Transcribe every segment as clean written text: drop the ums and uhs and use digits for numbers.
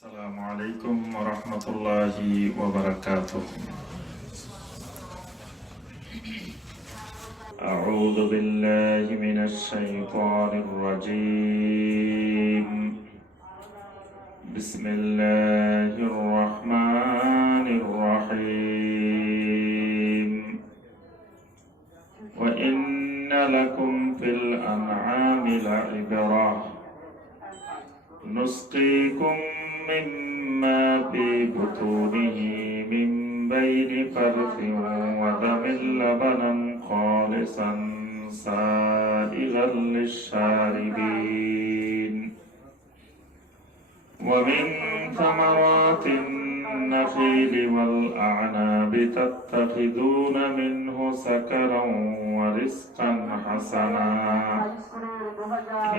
السلام عليكم ورحمة الله وبركاته. أعوذ بالله من الشيطان الرجيم. بسم الله الرحمن الرحيم. وإن لكم في الأنعام لعبرة نسقيكم مما في بطونه من بين فرث ودم لبنا خالصا سائغا للشاربين ومن ثمرات النخيل والأعناب تتخذون منه سكرا ورزقا حسنا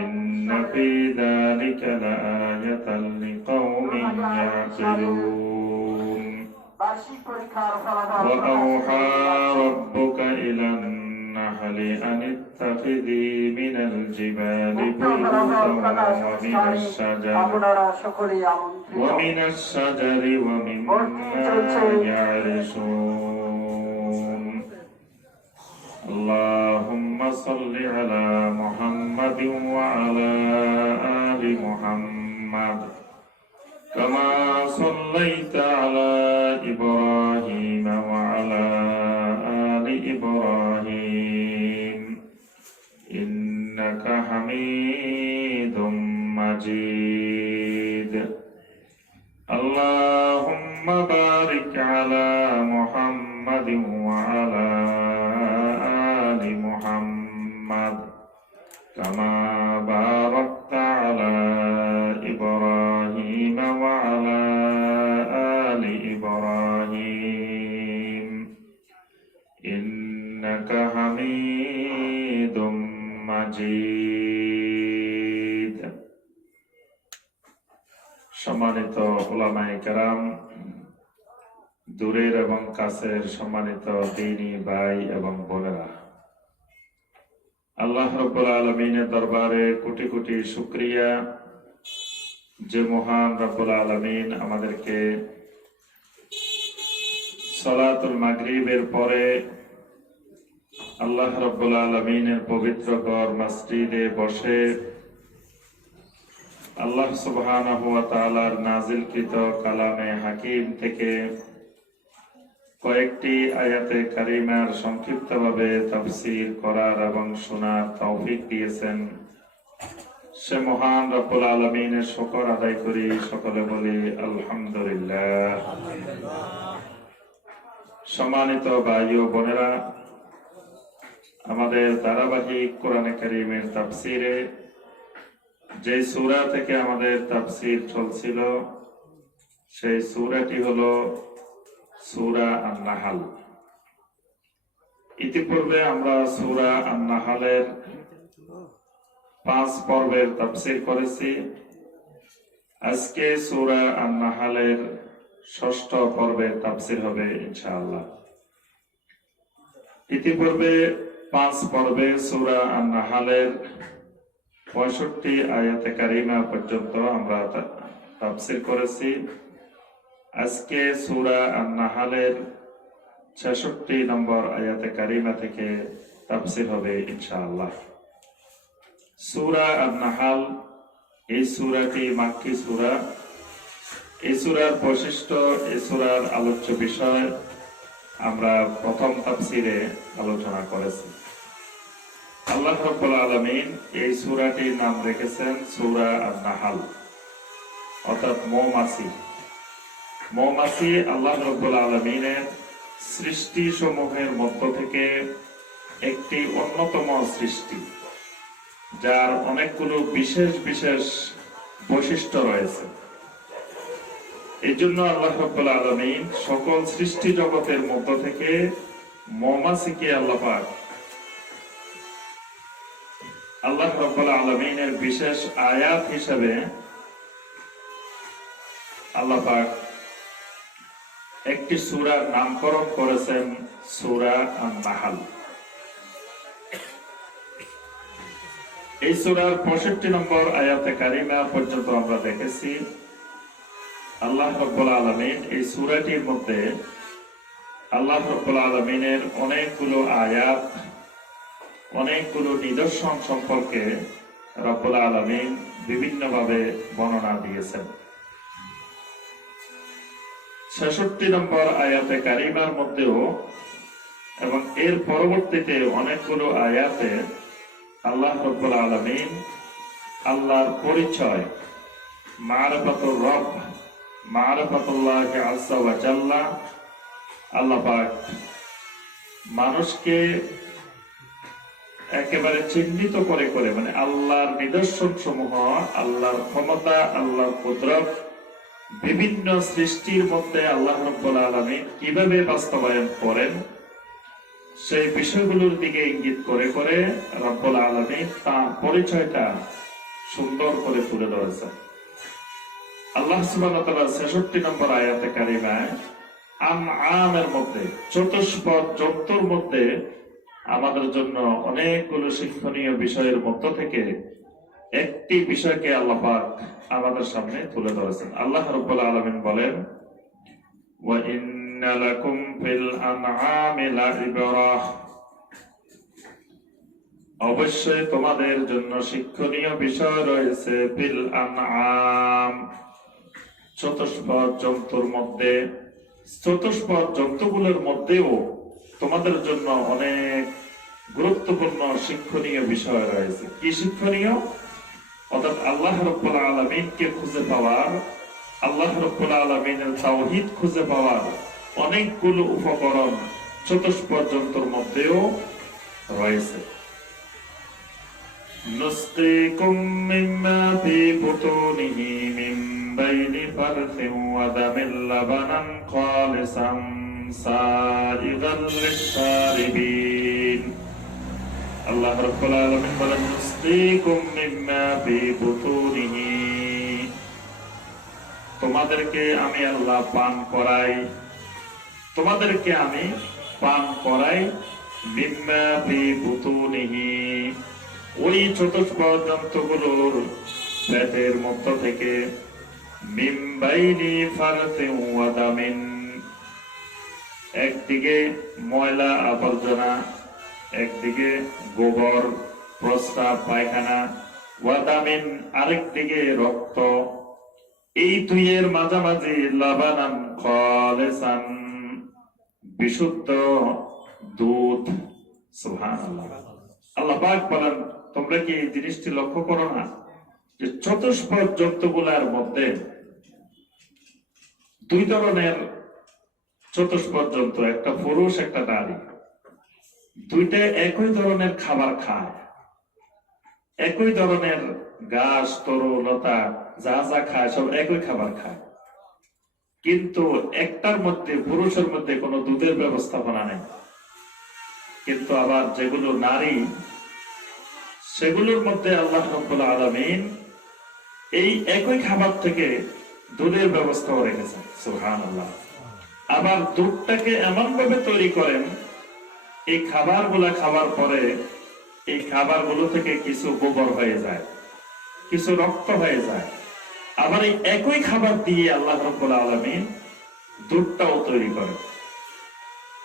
إن في ذلك لآية لقوم يعقلون. وأوحى ربك إلى النحل أن اتخذي من الجبال بيوتا ومن الشجر ومما يعرشون. اللهم صل على محمد وعلى آل محمد كما صليت على إبراهيم وعلى آل إبراهيم إنك حميد مجيد. اللهم بارك على محمد وعلى آل محمد كما باركت على إبراهيم وعلى آل إبراهيم إنك حميد مجيد. সম্মানিত উলামায়ে কেরাম, দূরের এবং কাছের সম্মানিত দ্বীনী ভাই এবং বোনেরা, আল্লাহ রাব্বুল আলামিনের দরবারে কোটি কোটি শুকরিয়া যে মহান রাব্বুল আলামিন আমাদেরকে সালাতুল মাগরিবের পরে আল্লাহ রাব্বুল আলামিনের পবিত্র ঘর মসজিদে বসে আল্লাহ সুবহানাহু ওয়া তাআলার নাযিলকৃত কালামে হাকিম থেকে কয়েকটি আয়াতে কারিমার সংক্ষিপ্তভাবে তাফসীর করার এবং শোনার তৌফিক দিয়েছেন। সে মহান রব্বুল আলামিনের শুকর আদায় করি, সকলে বলি আলহামদুলিল্লাহ। সম্মানিত ভাই ও বোনেরা, আমাদের ধারাবাহিক কোরআনে কারিমের তাফসীরে যে সূরা থেকে আমাদের তাফসীর চলছিল সেই সূরাটি হলো সূরা আন-নাহল। ইতিপূর্বে আমরা সূরা আন-নাহলের 5 পর্বের তাফসীর করেছি। আজকে সূরা আন-নাহলের 6ষ্ঠ পর্বের তাফসীর হবে ইনশাআল্লাহ। ইতিপূর্বে 5 পর্বে সূরা আন-নাহলের 65 আয়াতে কারিমা পর্যন্ত আমরা তাফসীর করেছি। আজকে সূরা আন-নাহলের 66 নম্বর আয়াতে কারিমা থেকে তাফসীর হবে ইনশাআল্লাহ। সূরা আন-নাহল এই সূরাটি মাক্কী সূরা। এই সূরার বৈশিষ্ট্য, এই সূরার আলোচ্য বিষয় আমরা প্রথম তাফসীরে আলোচনা করেছি। আল্লাহ রাব্বুল আলামিন এই সূরাটির নাম রেখেছেন সূরা আন-নাহল, অর্থাৎ মৌমাছি। মৌমাছি আল্লাহ রাব্বুল আলামিনের সৃষ্টি সমূহের মধ্য থেকে একটি অন্যতম সৃষ্টি, যার অনেকগুলো বিশেষ বিশেষ বৈশিষ্ট্য রয়েছে। এই জন্য আল্লাহ রাব্বুল আলামিন সকল সৃষ্টি জগতের মধ্য থেকে মৌমাছিকে আল্লাহ রাব্বুল আলামিনের বিশেষ আয়াত হিসেবে আল্লাহ পাক একটি সূরার নামকরণ করেছেন সূরা আন-নাহল। এই সূরার 65 নম্বর আয়াতে কারিমা পর্যন্ত আমরা দেখেছি আল্লাহ রাব্বুল আলামিন এই সূরাটির মধ্যে আল্লাহ রাব্বুল আলামিনের অনেকগুলো আয়াত, অনেকগুলো নিদর্শন সম্পর্কে রাব্বুল আলামিন বিভিন্নভাবে বর্ণনা দিয়েছেন। ৬৬ নম্বর আয়াতে কারিমার মধ্যেও এবং এর পরবর্তীতে অনেকগুলো আয়াতে আল্লাহ রাব্বুল আলামিন আল্লাহর পরিচয়, মারিফাতুর রব, মারিফাতুল্লাহ আযজা ওয়া জাল্লা, আল্লাহ পাক মানুষকে একেবারে চিহ্নিত করে করে, মানে আল্লাহর নিদর্শন সমূহ, আল্লাহর ক্ষমতা, আল্লাহর কুদরত বিভিন্ন সৃষ্টির মধ্যে আল্লাহ রাব্বুল আলামিন কিভাবে বাস্তবায়ন করেন সেই বিষয়গুলোর দিকে ইঙ্গিত করে করে রাব্বুল আলামিন তার পরিচয়টা সুন্দর করে তুলে ধরেছেন। আল্লাহ সুবহানাহু ওয়া তাআলা ৬৬ নম্বর আয়াতে কারিমায় আনআমের মধ্যে, চতুষ্পদ জন্তুর মধ্যে আমাদের জন্য অনেকগুলো শিক্ষণীয় বিষয়ের মধ্য থেকে একটি বিষয়কে আল্লাহ পাক আমাদের সামনে তুলে ধরেছেন। আল্লাহ রাব্বুল আলামিন বলেন, ওয়া ইন্না লাকুম ফিল আনআমি লাইবরাহ, অবশ্যই তোমাদের জন্য শিক্ষণীয় বিষয় রয়েছে ফিল আনআম, চতুষ্পদ জন্তুর মধ্যে। চতুষ্পদ জন্তুগুলোর মধ্যেও তোমাদের জন্য অনেক গুরুত্বপূর্ণ শিক্ষণীয় বিষয় রয়েছে। কি শিক্ষণীয়? অর্থাৎ আল্লাহ রাব্বুল আলামিনকে খুঁজে পাওয়ার, আল্লাহ রাব্বুল আলামিনের তাওহীদ খুঁজে পাওয়ার অনেকগুলো উপকরণ চতুষ্পদ জন্তুর মধ্যেও রয়েছে। নুসকিকুম মিম্মা ফি বুতুনিহি মিন বাইনি ফারথিন ওয়া দামিন লাবানান খালিসান সাইগাল লিশ-শারিবিন। আল্লাহ রাব্বুল আলামিন বলেন, নুসকিকুম মিম্মা ফি বুতুনিহি, তোমাদেরকে আমি আল্লাহ পান করাই, তোমাদেরকে আমি পান করাই মিম্মা ফি বুতুনিহি, ওই চতুষ্পদ জন্তুগুলোর পেটের মধ্য থেকে, মিন বাইনি ফারথিন ওয়া দামিন, একদিকে ময়লা আবর্জনা, একদিকে গোবর, প্রস্রাব, পায়খানা, ওয়া দামিন আরেকদিকে রক্ত, এই দুইয়ের মাঝামাঝি লাবানান খালিসান, বিশুদ্ধ দুধ। সুবহানাল্লাহ। আল্লাহ পাক বলেন, তোমরা কি এই জিনিসটি লক্ষ্য করো না যে চতুষ্পদ জন্তুগুলার মধ্যে দুই ধরনের চতুষ্পদ জন্তু, একটা পুরুষ একটা নারী, দুইটা একই ধরনের খাবার খায়, একই ধরনের ঘাস, তরু লতা যা যা খায় সব একই খাবার খায়, কিন্তু একটার মধ্যে, পুরুষের মধ্যে কোনো দুধের ব্যবস্থাপনা নেই। কিন্তু আবার যেগুলো নারী, সেগুলোর মধ্যে আল্লাহ রাব্বুল আলামিন এই একই খাবার থেকে দুধের ব্যবস্থাও রেখেছেন। সুবহানাল্লাহ। আবার দুধটাকে এমন ভাবে তৈরি করেন, এই খাবারগুলা খাবার পরে এই খাবারগুলো থেকে কিছু গোবর হয়ে যায়, কিছু রক্ত হয়ে যায়। আবার এই একই খাবার দিয়ে আল্লাহ রাব্বুল আলামিন দুধটাও তৈরি করেন।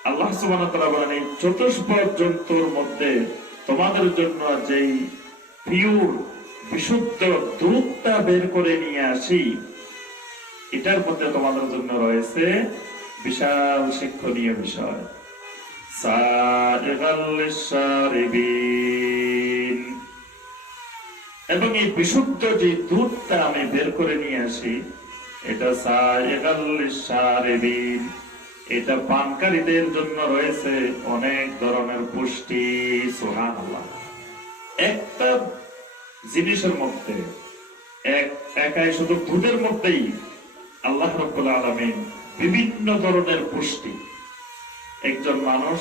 আল্লাহ সুবহানাহু ওয়া তাআলা বলেন, এই চতুষ্পদ জন্তুর মধ্যে তোমাদের জন্য যেই পিওর বিশুদ্ধ দুধটা বের করে নিয়ে আসি, এটার মধ্যে তোমাদের জন্য রয়েছে বিশাল শিক্ষণীয় বিষয়। সাইগাল লিশ-শারিবিন, এবং এই বিশুদ্ধ যে দুধটা আমি বের করে নিয়ে আসি, এটা সাইগাল লিশ-শারিবিন, এটা পানকারীদের জন্য রয়েছে অনেক ধরনের পুষ্টি। সুবহানাল্লাহ। একটা জিনিসের মধ্যে, একাই শুধু দুধের মধ্যেই আল্লাহ রাব্বুল আলামিন বিভিন্ন ধরনের পুষ্টি, একজন মানুষ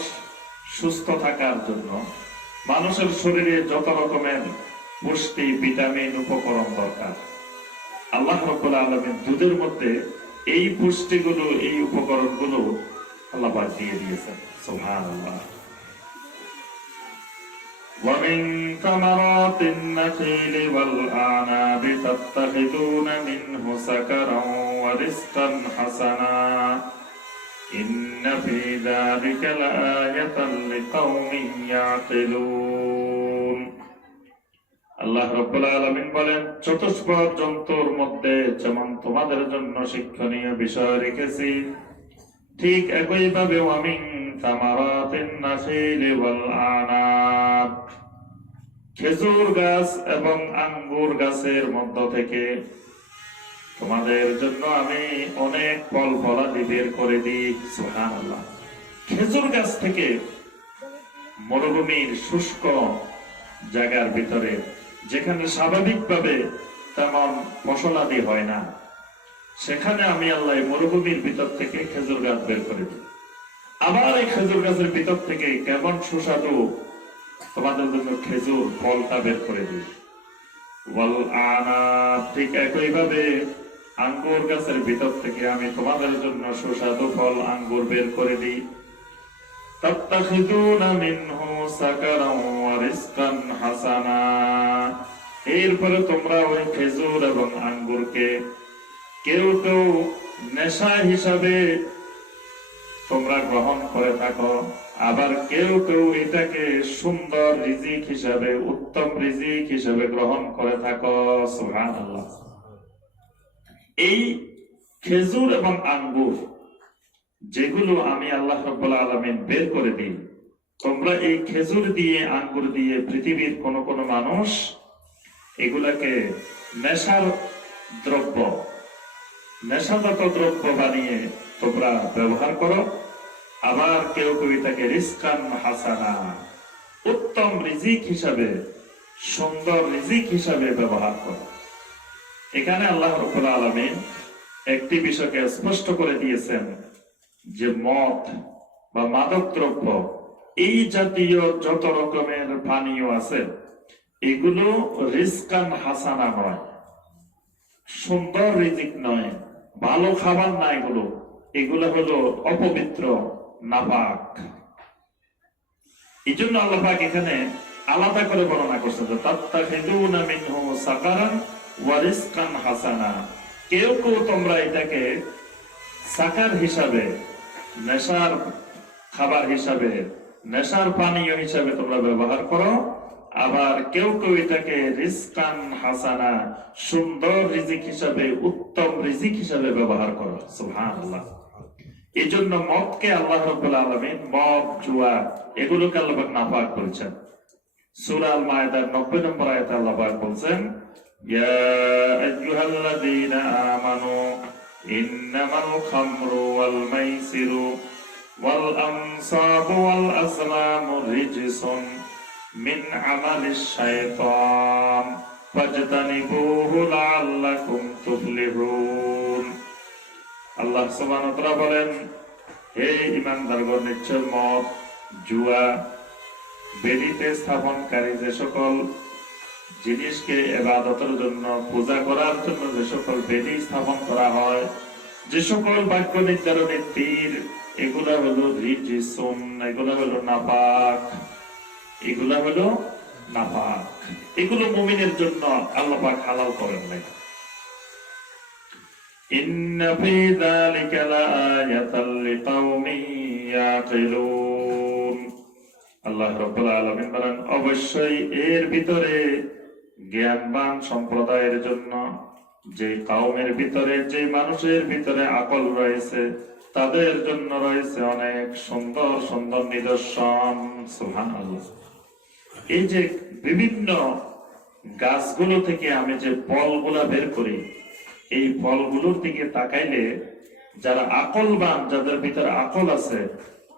সুস্থ থাকার জন্য মানুষের শরীরে যত রকমের পুষ্টি, ভিটামিন, উপকরণ দরকার, আল্লাহ রাব্বুল আলামিন দুধের মধ্যে এই পুষ্টিগুলো, এই উপকরণগুলো আল্লাহ পাক দিয়ে দিয়েছেন। সুবহানাল্লাহ। ومن ثمرات النخيل والأعناب تتخذون منه سكرا ورزقا حسنا إن في ذلك لآية لقوم يعقلون আল্লাহ রাব্বুল আলামিন বলেন, চতুষ্পদ জন্তুর মধ্যে যেমন তোমাদের জন্য শিক্ষণীয় বিষয় রেখেছি, ঠিক একইভাবে ওয়ামিন সামারাতিন নাখিলি ওয়াল আনাব, খেজুর গাছ এবং আঙ্গুর গাছের মধ্য থেকে তোমাদের জন্য আমি অনেক ফল ফলাদি বের করে দিই। সুবহানাল্লাহ। খেজুর গাছ থেকে মরুভূমির শুষ্ক জায়গার ভিতরে, যেখানে স্বাভাবিকভাবে তেমন ফসলাদি হয় না, সেখানে আমি আল্লাহ মরুভূমির ভিতর থেকে খেজুর গাছ বের করে দিই। আবার এই খেজুর গাছের ভিতর থেকে কেমন সুস্বাদু তোমাদের জন্য খেজুর ফলটা বের করে দিই। ওয়াল আনাব, ঠিক একইভাবে আঙ্গুর গাছের ভিতর থেকে আমি তোমাদের জন্য সুস্বাদু ফল আঙ্গুর বের করে দিই। তাত্তাখিযুনা মিনহু সাকারান ওয়া রিজকান হাসানা, এরপরে তোমরা ওই খেজুর এবং আঙ্গুরকে কেউ কেউ নেশা হিসাবে তোমরা গ্রহণ করে থাকো, আবার কেউ কেউ এটাকে সুন্দর রিজিক হিসাবে, উত্তম রিজিক হিসাবে গ্রহণ করে থাকো। সুবহানাল্লাহ। এই খেজুর এবং আঙ্গুর যেগুলো আমি আল্লাহ রাব্বুল আলামিন বের করে দিই, তোমরা এই খেজুর দিয়ে আঙ্গুর দিয়ে পৃথিবীর কোন কোন মানুষ এগুলাকে নেশার দ্রব্য, নেশাজাত দ্রব্য বানিয়ে তোমরা ব্যবহার করো, আবার কেউ কেউ এটাকে রিজকান হাসানা, উত্তম রিজিক হিসাবে, সুন্দর রিজিক হিসাবে ব্যবহার করো। এখানে আল্লাহ রাব্বুল আলামিন একটি বিষয়কে স্পষ্ট করে দিয়েছেন যে মদ বা মাদক দ্রব্য, এই জাতীয় যত রকমের পানীয় আছে, এগুলো রিজকান হাসানা নয়, সুন্দর রিজিক নয়, ভালো খাবার না, এগুলো হলো অপবিত্র, নাপাক। এই জন্য আল্লাহ পাক এখানে আলাদা করে বর্ণনা করছেন যে তাত্তাখিযুনা মিনহু সাকারান ওয়া রিজকান হাসানা, কেউ কেউ তোমরা এটাকে সাকার হিসাবে, নেশার খাবার হিসাবে, নেশার পানীয় হিসাবে তোমরা ব্যবহার করো, আবার কেউ কেউ এটাকে রিজকান হাসানা, সুন্দর রিজিক হিসাবে, উত্তম রিজিক হিসাবে ব্যবহার করো। সুবহানাল্লাহ। এই জন্য মদকে আল্লাহ রাব্বুল আলামিন, মদ, জুয়া, এগুলোকে আল্লাহ পাক নাপাক বলেছেন। সূরা আল মায়েদার 90 নম্বর আয়াতে আল্লাহ পাক বলেন, ইয়া আইয়ুহাল্লাযীনা আমানু ইন্নামাল খামরু ওয়াল মাইসিরু ওয়াল আনসাবু ওয়াল আজলামু রিজসুন মিন আমালিশ শাইতান ফাজতানিবুহু লাআল্লাকুম তুফলিহুন। আল্লাহ সুবহানাহু ওয়া তাআলা বলেন, হে ঈমানদারগণ, নিশ্চয় মদ, জুয়া, বেদিতে স্থাপনকারী যে সকল জিনিসকে ইবাদতের জন্য, পূজা করার জন্য যে সকল বেদি স্থাপন করা হয়, যে সকল বাক্য নির্ধারণের তীর, এগুলা হলো রিজসুন, এগুলা হলো নাপাক, এগুলা হলো নাপাক, এগুলো মুমিনের জন্য আল্লাহ পাক হালাল করেন নাই। ইন্না ফি যালিকা লাআয়াতাল লিকাওমিন ইয়াকিলুন। আল্লাহ রাব্বুল আলামিন বলেন, অবশ্যই এর ভিতরে জ্ঞানবান সম্প্রদায়ের জন্য, যে কওমের ভিতরে, যে মানুষের ভিতরে আকল রয়েছে, তাদের জন্য রয়েছে অনেক সুন্দর সুন্দর নিদর্শন। সুবহানাল্লাহ। এই যে বিভিন্ন গাছগুলো থেকে আমি যে ফলগুলা বের করি, এই ফলগুলোর দিকে তাকাইলে যারা আকলবান, যাদের ভিতরে আকল আছে,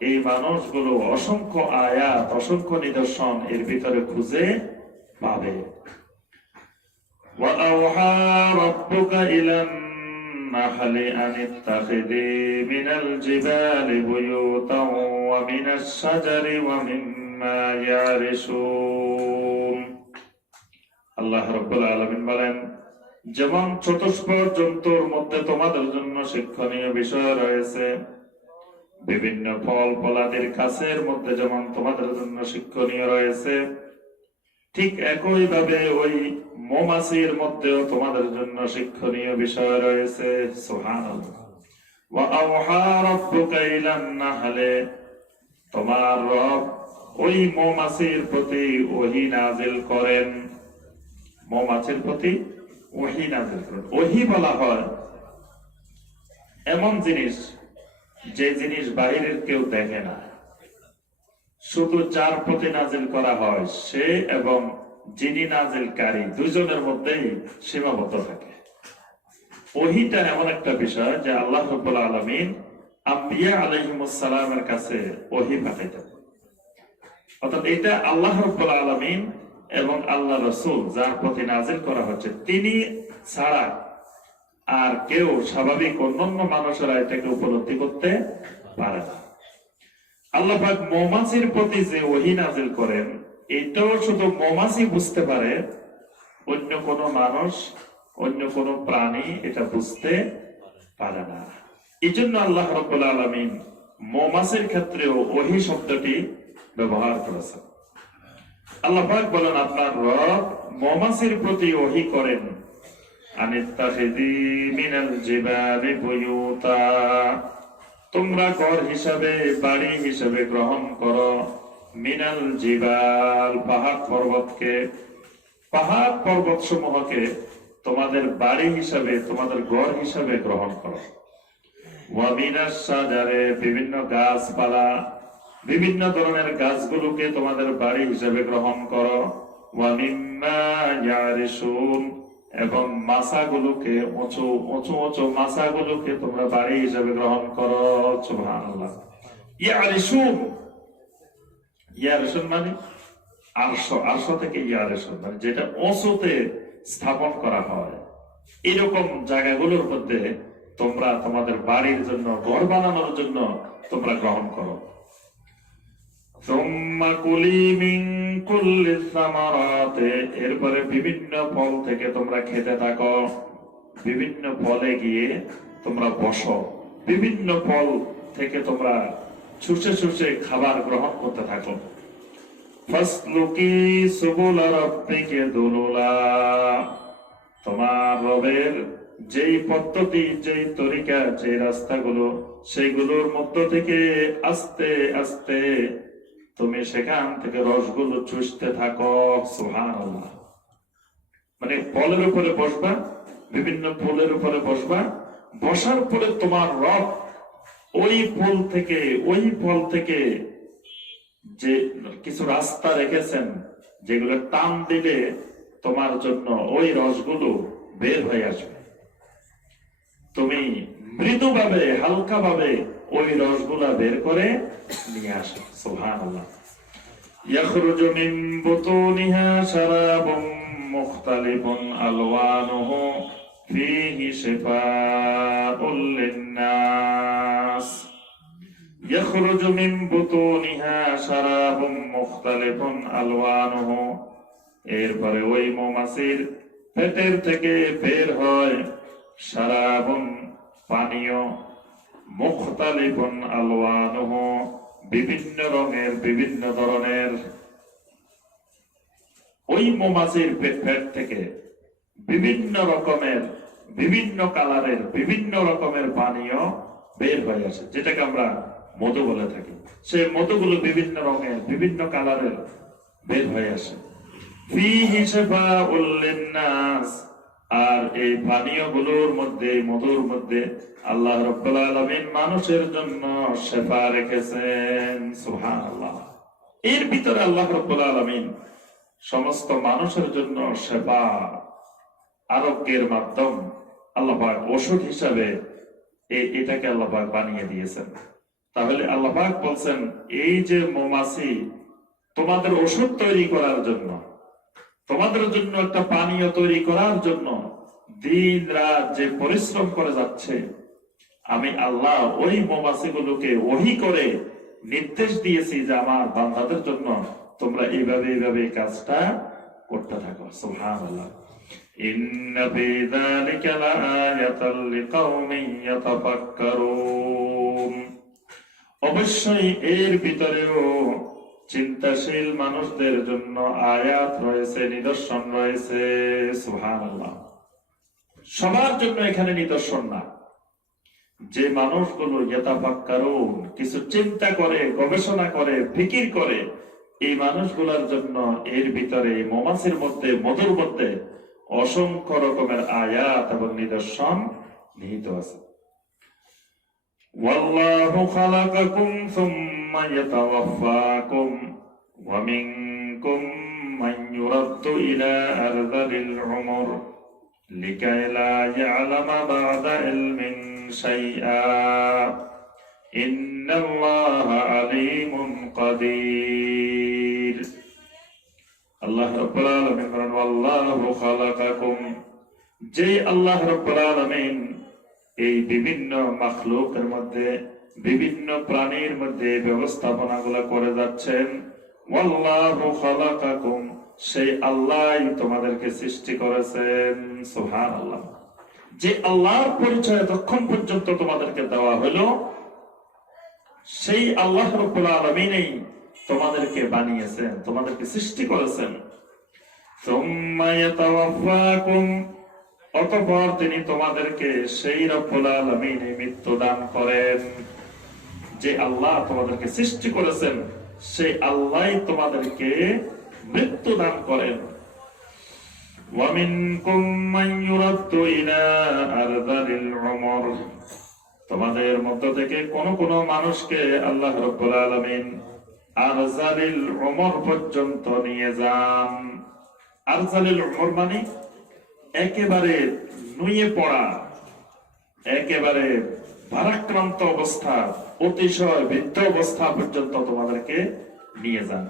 এই মানুষগুলো অসংখ্য আয়াত, অসংখ্য নিদর্শন এর ভিতরে খুঁজে পাবে। وَأَوْحَى رَبُّكَ إِلَى النَّحْلِ أَنِ اتَّخِذِي مِنَ الْجِبَالِ بُيُوتًا وَمِنَ الشَّجَرِ وَمِمَّا يَعْرِشُونَ। আল্লাহ রাব্বুল আলামিন বলেন, যেমন চতুষ্পদ জন্তুর মধ্যে তোমাদের জন্য শিক্ষণীয় বিষয় রয়েছে, বিভিন্ন ফল ফলাদির গাছের মধ্যে যেমন তোমাদের জন্য শিক্ষণীয় রয়েছে, ঠিক একই ভাবে ওই মৌমাছির মধ্যেও তোমাদের জন্য শিক্ষণীয় বিষয় রয়েছে। সুবহানাল্লাহ। ওয়া আওহা রাব্বুকা ইলান নাহলে, তোমার রব ওই মৌমাছির প্রতি ওহী নাযিল করেন। মৌমাছির প্রতি ওহী নাযিল করেন। ওহী বলা হয় এমন জিনিস, যে জিনিস বাহিরের কেউ দেখে না, শুধু যার প্রতি নাজিল করা হয় সে এবং যিনি নাজিলকারী দুজনের মধ্যেই সীমাবদ্ধ থাকে। ওহীটা এমন একটা বিষয় যে আল্লাহ রাব্বুল আলামিন আম্বিয়া আলাইহিমুস সালামের কাছে ওহী পাঠাইতেন। অর্থাৎ এটা আল্লাহ রাব্বুল আলামিন এবং আল্লাহ রাসূল যার প্রতি নাজিল করা হচ্ছে তিনি ছাড়া আর কেউ স্বাভাবিক অন্যান্য মানুষেরা এটাকে উপলব্ধি করতে পারে না। আল্লাহ পাক মৌমাছির প্রতি যে ওহী নাজিল করেন এটাও শুধু মৌমাছি বুঝতে পারে, অন্য কোনো মানুষ অন্য কোনো প্রাণী এটা বুঝতে পারে না। এই জন্য আল্লাহ রাব্বুল আলামিন মৌমাছির ক্ষেত্রেও ওহী শব্দটি ব্যবহার করেছেন। আল্লাহ পাক বলেন আপনার রব মৌমাছির প্রতি ওহী করেন, আনিত্তাখিযী মিনাল জিবালি বুয়ুতা, তোমরা ঘর হিসাবে বাড়ি হিসাবে গ্রহণ করো, মিনাল জিবাল পাহাড় পর্বতকে, পাহাড় পর্বত সমূহকে তোমাদের বাড়ি হিসাবে তোমাদের ঘর হিসাবে গ্রহণ করো। ওয়া মিনাশ শাজারে, বিভিন্ন গাছপালা বিভিন্ন ধরনের গাছগুলোকে তোমাদের বাড়ি হিসাবে গ্রহণ করো। ওয়া মিম্মা ইয়ারিশুন, এবং মাছাগুলোকে উঁচু উঁচু উঁচু মাছাগুলোকে তোমরা বাড়ি হিসাবে গ্রহণ করো। সুবহানাল্লাহ। ইয়ারিশুন, ইয়ারিশুন মানে আরশ, আরশ থেকে ইয়ারিশুন মানে যেটা উঁচুতে স্থাপন করা হয়, এরকম জায়গাগুলোর মধ্যে তোমরা তোমাদের বাড়ির জন্য ঘর বানানোর জন্য তোমরা গ্রহণ করো। সুম্মা কুলি মিন কুল্লি সামারাতে, এরপরে বিভিন্ন ফল থেকে তোমরা খেতে থাকো, বিভিন্ন ফলে গিয়ে তোমরা বসো, বিভিন্ন ফল থেকে তোমরা শুষে শুষে খাবার গ্রহণ করতে থাকো। ফাসলুকি সুবুলা রাব্বিকা দুলুলা, তোমার রবের যেই পদ্ধতি যেই তরিকা যে রাস্তাগুলো সেইগুলোর মধ্য থেকে আস্তে আস্তে তুমি সেখান থেকে রসগুলো চুষতে থাকো। সুবহানাল্লাহ। মানে ফলের উপরে বসবা, বিভিন্ন ফুলের উপরে বসবা, বসার পরে তোমার রব ওই ফল থেকে যে কিছু রাস্তা রেখেছেন যেগুলো টান দিলে তোমার জন্য ওই রসগুলো বের হয়ে আসবে। তুমি মৃদুভাবে হালকা ভাবে ওই রসগুলা বের করে নিয়ে আসো। সুবহানাল্লাহ। ইয়াখরুজু মিন বুতুনিহা শারাবুম মুখতালিফুন আলওয়ানুহু ফীহি শিফাউল লিন্নাস। ইয়াখরুজু মিন বুতুনিহা শারাবুম মুখতালিফুন আলওয়ানুহু, এরপরে ওই মৌমাছির পেটের থেকে বের হয় শারাবুন পানীয়, মুখতালিফুন আলওয়ানুহু বিভিন্ন রঙের বিভিন্ন ধরনের। ওই মৌমাছির পেট থেকে বিভিন্ন রকমের বিভিন্ন কালারের বিভিন্ন রকমের পানীয় বের হয়ে আসে, যেটাকে আমরা মধু বলে থাকি। সেই মধুগুলো বিভিন্ন রঙের বিভিন্ন কালারের বের হয়ে আসে। ফীহি শিফাউল লিন্নাস, আর এই পানীয় গুলোর মধ্যে মধুর মধ্যে আল্লাহ রাব্বুল আলামিন মানুষের জন্য শিফা রেখেছেন। সুবহানাল্লাহ। এর ভিতরে আল্লাহ রাব্বুল আলামিন সমস্ত মানুষের জন্য শিফা, আরোগ্যের মাধ্যম আল্লাহ পাক ওষুধ হিসাবে এটাকে আল্লাহ পাক বানিয়ে দিয়েছেন। তাহলে আল্লাহ পাক বলছেন এই যে মৌমাছি তোমাদের ওষুধ তৈরি করার জন্য, তোমাদের জন্য একটা পানীয় তৈরি করার জন্য দিন রাত যে পরিশ্রম করে যাচ্ছে, আমি আল্লাহ ওই মৌমাছিগুলোকে ওহী করে নির্দেশ দিয়েছি যে আমার বান্দাদের জন্য তোমরা এইভাবে এইভাবে কাজটা করতে থাকো। সুবহানাল্লাহ। ইন্না ফী যালিকা লাআয়াতাল লিকাওমিন ইয়াতাফাক্কারুন, অবশ্যই এর ভিতরেও চিন্তাশীল মানুষদের জন্য আয়াত রয়েছে, নিদর্শন রয়েছে। সুবহানাল্লাহ। সবার জন্য এখানে নিদর্শন না। যে মানুষগুলো ইয়াতাফাক্কারুন, কিছু চিন্তা করে, গবেষণা করে, ফিকির করে, এই মানুষগুলোর জন্য এর ভিতরে, মৌমাছির মধ্যে, মধুর মধ্যে অসংখ্য রকমের আয়াত এবং নিদর্শন নিহিত আছে। ওয়াল্লাহু খালাকাকুম সুম্মা ইয়াতাওয়াফাকুম ওয়া মিনকুম মান ইউরাদ্দু ইলা আরযালিল উমর লিকাই লা ইয়ালামা বা'দা ইলমিন শাইআ ইন্নাল্লাহা আলীমুন কাদির। আল্লাহ রাব্বুল আলামিন বলেন, আল্লাহু খালাকাকুম, যে আল্লাহ রাব্বুল আলামিন এই বিভিন্ন মাখলুকের মধ্যে, বিভিন্ন প্রাণীর মধ্যে ব্যবস্থাপনাগুলো করে যাচ্ছেন, আল্লাহু খালাকাকুম, সেই আল্লাহই তোমাদেরকে সৃষ্টি করেছেন। সুবহানাল্লাহ। যে আল্লাহর পরিচয় এতক্ষণ পর্যন্ত তোমাদেরকে দেওয়া হলো, সেই আল্লাহ রাব্বুল আলামিনই তোমাদেরকে বানিয়েছেন, তোমাদেরকে সৃষ্টি করেছেন। সুম্মা ইয়াতাওয়াফাকুম, অতঃপর তিনি তোমাদেরকে, সেই রব্বুল আলামিন মৃত্যু দান করেন। যে আল্লাহ তোমাদেরকে সৃষ্টি করেছেন, সেই আল্লাহই তোমাদেরকে মৃত্যু দান করেন। ওয়া মিনকুম মান ইউরাদ্দু ইলা আরযালিল উমর, তোমাদের মধ্য থেকে কোন কোন মানুষকে আল্লাহ রাব্বুল আলামিন আরযালিল উমর পর্যন্ত নিয়ে যান। আরযালিল উমর মানে একেবারে নুয়ে পড়া, একেবারে ভারাক্রান্ত অবস্থা, অতিশয় বৃদ্ধ অবস্থা পর্যন্ত তোমাদেরকে নিয়ে যান।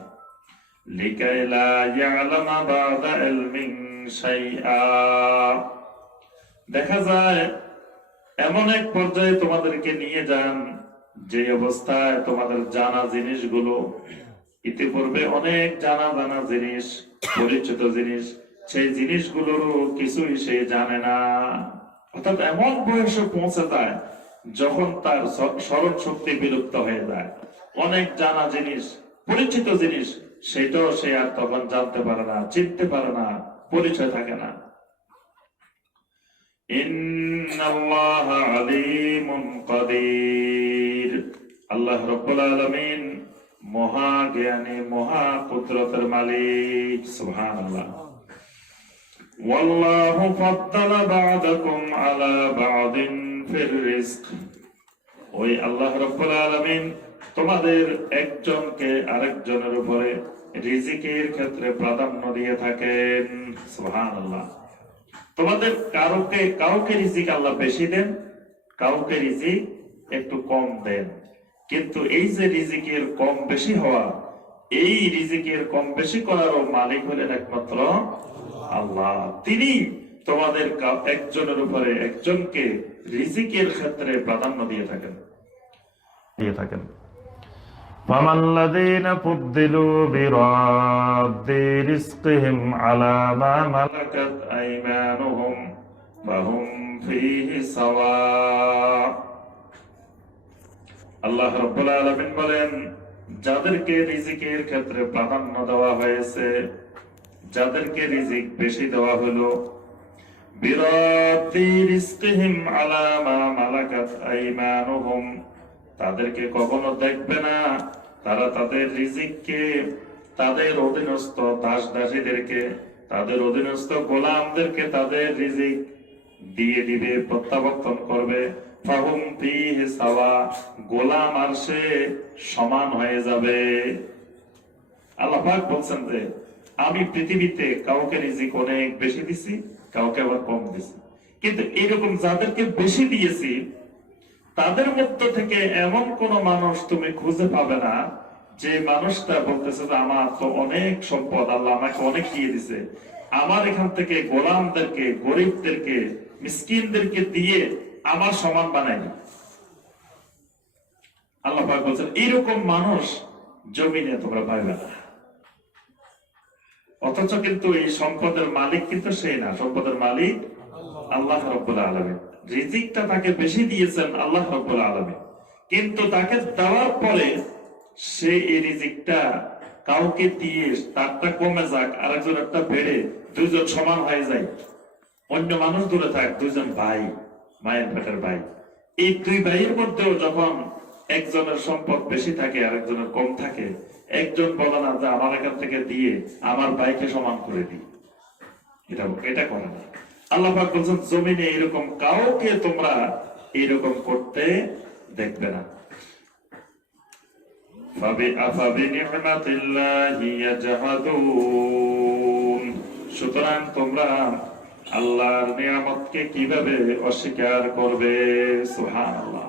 লিকাই লা ইয়ালামা বা'দা ইলমিন শাইআ, দেখা যায় এমন এক পর্যায়ে তোমাদেরকে নিয়ে যান যে অবস্থায় তোমাদের জানা জিনিসগুলো, ইতিপূর্বে অনেক জানা জিনিস, পরিচিত জিনিস, সেই জিনিসগুলোরও কিছুই সে জানে না। অর্থাৎ এমন বয়সে পৌঁছে যায় যখন তার স্মরণ শক্তি বিলুপ্ত হয়ে যায়। অনেক জানা জিনিস, পরিচিত জিনিস, সেটাও সে আর তখন জানতে পারে না, চিনতে পারে না, পরিচয় থাকে না। ইন্নাল্লাহা আলীমুন কাদির, আল্লাহ রাব্বুল আলামিন মহা জ্ঞানী, মহা কুদরতের মালিক। সুবহানাল্লাহ। ওয়াল্লাহু ফাদ্দালা বা'দাকুম আলা বা'দিন ফির রিজক, ওই আল্লাহ রাব্বুল আলামিন তোমাদের একজনকে আরেকজনের উপরে রিজিকের ক্ষেত্রে প্রাধান্য দিয়ে থাকেন। সুবহানাল্লাহ। তোমাদের কাউকে রিজিক আল্লাহ বেশি দেন, কাউকে রিজিক একটু কম দেন। কিন্তু এই যে রিজিকের কম বেশি হওয়া, এই রিজিকের কম বেশি করারও মালিক হলেন একমাত্র আল্লাহ। তিনি তোমাদের একজনের উপরে একজনকে রিজিকের ক্ষেত্রে প্রাধান্য দিয়ে থাকেন। ফামাল্লাযীনা ফুদ্দিলু বিরাদ্দি রিজকিহিম আলা মা মালাকাত আইমানুহুম ফাহুম ফীহি সাওয়া। আল্লাহ রাব্বুল আলামিন বলেন, যাদেরকে রিজিকের ক্ষেত্রে প্রাধান্য দেওয়া হয়েছে, যাদেরকে রিজিক বেশি দেওয়া হলো, বিরাদ্দি রিজকিহিম আলা মা মালাকাত আইমানুহুম, তাদেরকে কখনো দেখবে না তারা তাদের রিজিককে, তাদের অধীনস্থ দাস দাসীদেরকে, তাদের অধীনস্থ গোলামদেরকে তাদের রিজিক দিয়ে দিবে, প্রত্যাবর্তন করবে। ফাহুম ফীহি সাওয়া, গোলাম আর সে সমান হয়ে যাবে। আল্লাহ পাক বলছেন যে আমি পৃথিবীতে কাউকে রিজিক অনেক বেশি দিছি, কাউকে আবার কম দিছি, কিন্তু এরকম যাদেরকে বেশি দিয়েছি তাদের মধ্য থেকে এমন কোন মানুষ তুমি খুঁজে পাবে না যে মানুষটা বলতেছে যে আমার তো অনেক সম্পদ, আল্লাহ আমাকে অনেক দিয়ে দিছে, আমার এখান থেকে গোলামদেরকে, গরিবদেরকে, মিসকিনদেরকে দিয়ে আমার সমান বানায়নি। আল্লাহ পাক বলছেন এইরকম মানুষ জমিনে তোমরা পাইবে না। অথচ কিন্তু এই সম্পদের মালিক কিন্তু সে না, সম্পদের মালিক আল্লাহ রাব্বুল আলামিন। রিজিকটা তাকে বেশি দিয়েছেন আল্লাহ রাব্বুল আলামিন, কিন্তু তাকে দেওয়ার পরে সে এই রিজিকটা কাউকে দিয়ে তারটা কমে যাক, আরেকজন একটা বেড়ে দুইজন সমান হয়ে যায়, অন্য মানুষ দূরে থাক, দুইজন ভাই, মায়ের পেটের ভাই, এই দুই ভাইয়ের মধ্যেও যখন একজনের সম্পদ বেশি থাকে আরেকজনের কম থাকে, একজন বলে না যে আমার এখান থেকে দিয়ে আমার ভাইকে সমান করে দিই, এটা করে না। আল্লাহ পাক বলছেন জমিনে এরকম কাউকে তোমরা এরকম করতে দেখবে না। সুতরাং তোমরা আল্লাহর নিয়ামতকে কিভাবে অস্বীকার করবে? সুবহানাল্লাহ।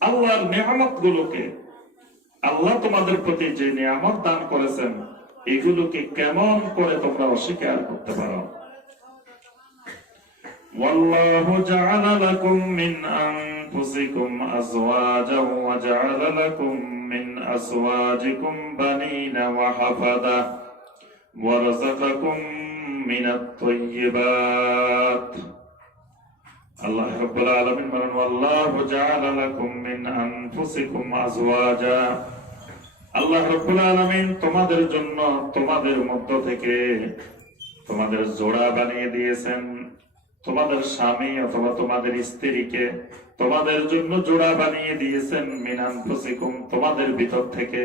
আল্লাহর নিয়ামত গুলোকে, আল্লাহ তোমাদের প্রতি যে নিয়ামত দান করেছেন এগুলোকে কেমন করে তোমরা অস্বীকার করতে পারো? ওয়াল্লাহু জাআলা লাকুম মিন আনফুসিকুম আযওয়াজান ওয়া জাআলা লাকুম মিন আযওয়াজিকুম বানিনা ওয়া হাফাদা ওয়া রাযাকাকুম মিনাত তাইয়্যিবাত। আল্লাহ রাব্বুল আলামিন বলেন ওয়াল্লাহু জাআলা লাকুম মিন আনফুসিকুম আযওয়াজা। আল্লাহ রাব্বুল আলামিন তোমাদের জন্য তোমাদের মধ্য থেকে তোমাদের জোড়া বানিয়ে দিয়েছেন। তোমাদের স্বামী অথবা তোমাদের স্ত্রীকে তোমাদের জন্য জোড়া বানিয়ে দিয়েছেন মিন আনফুসিকুম, তোমাদের ভিতর থেকে।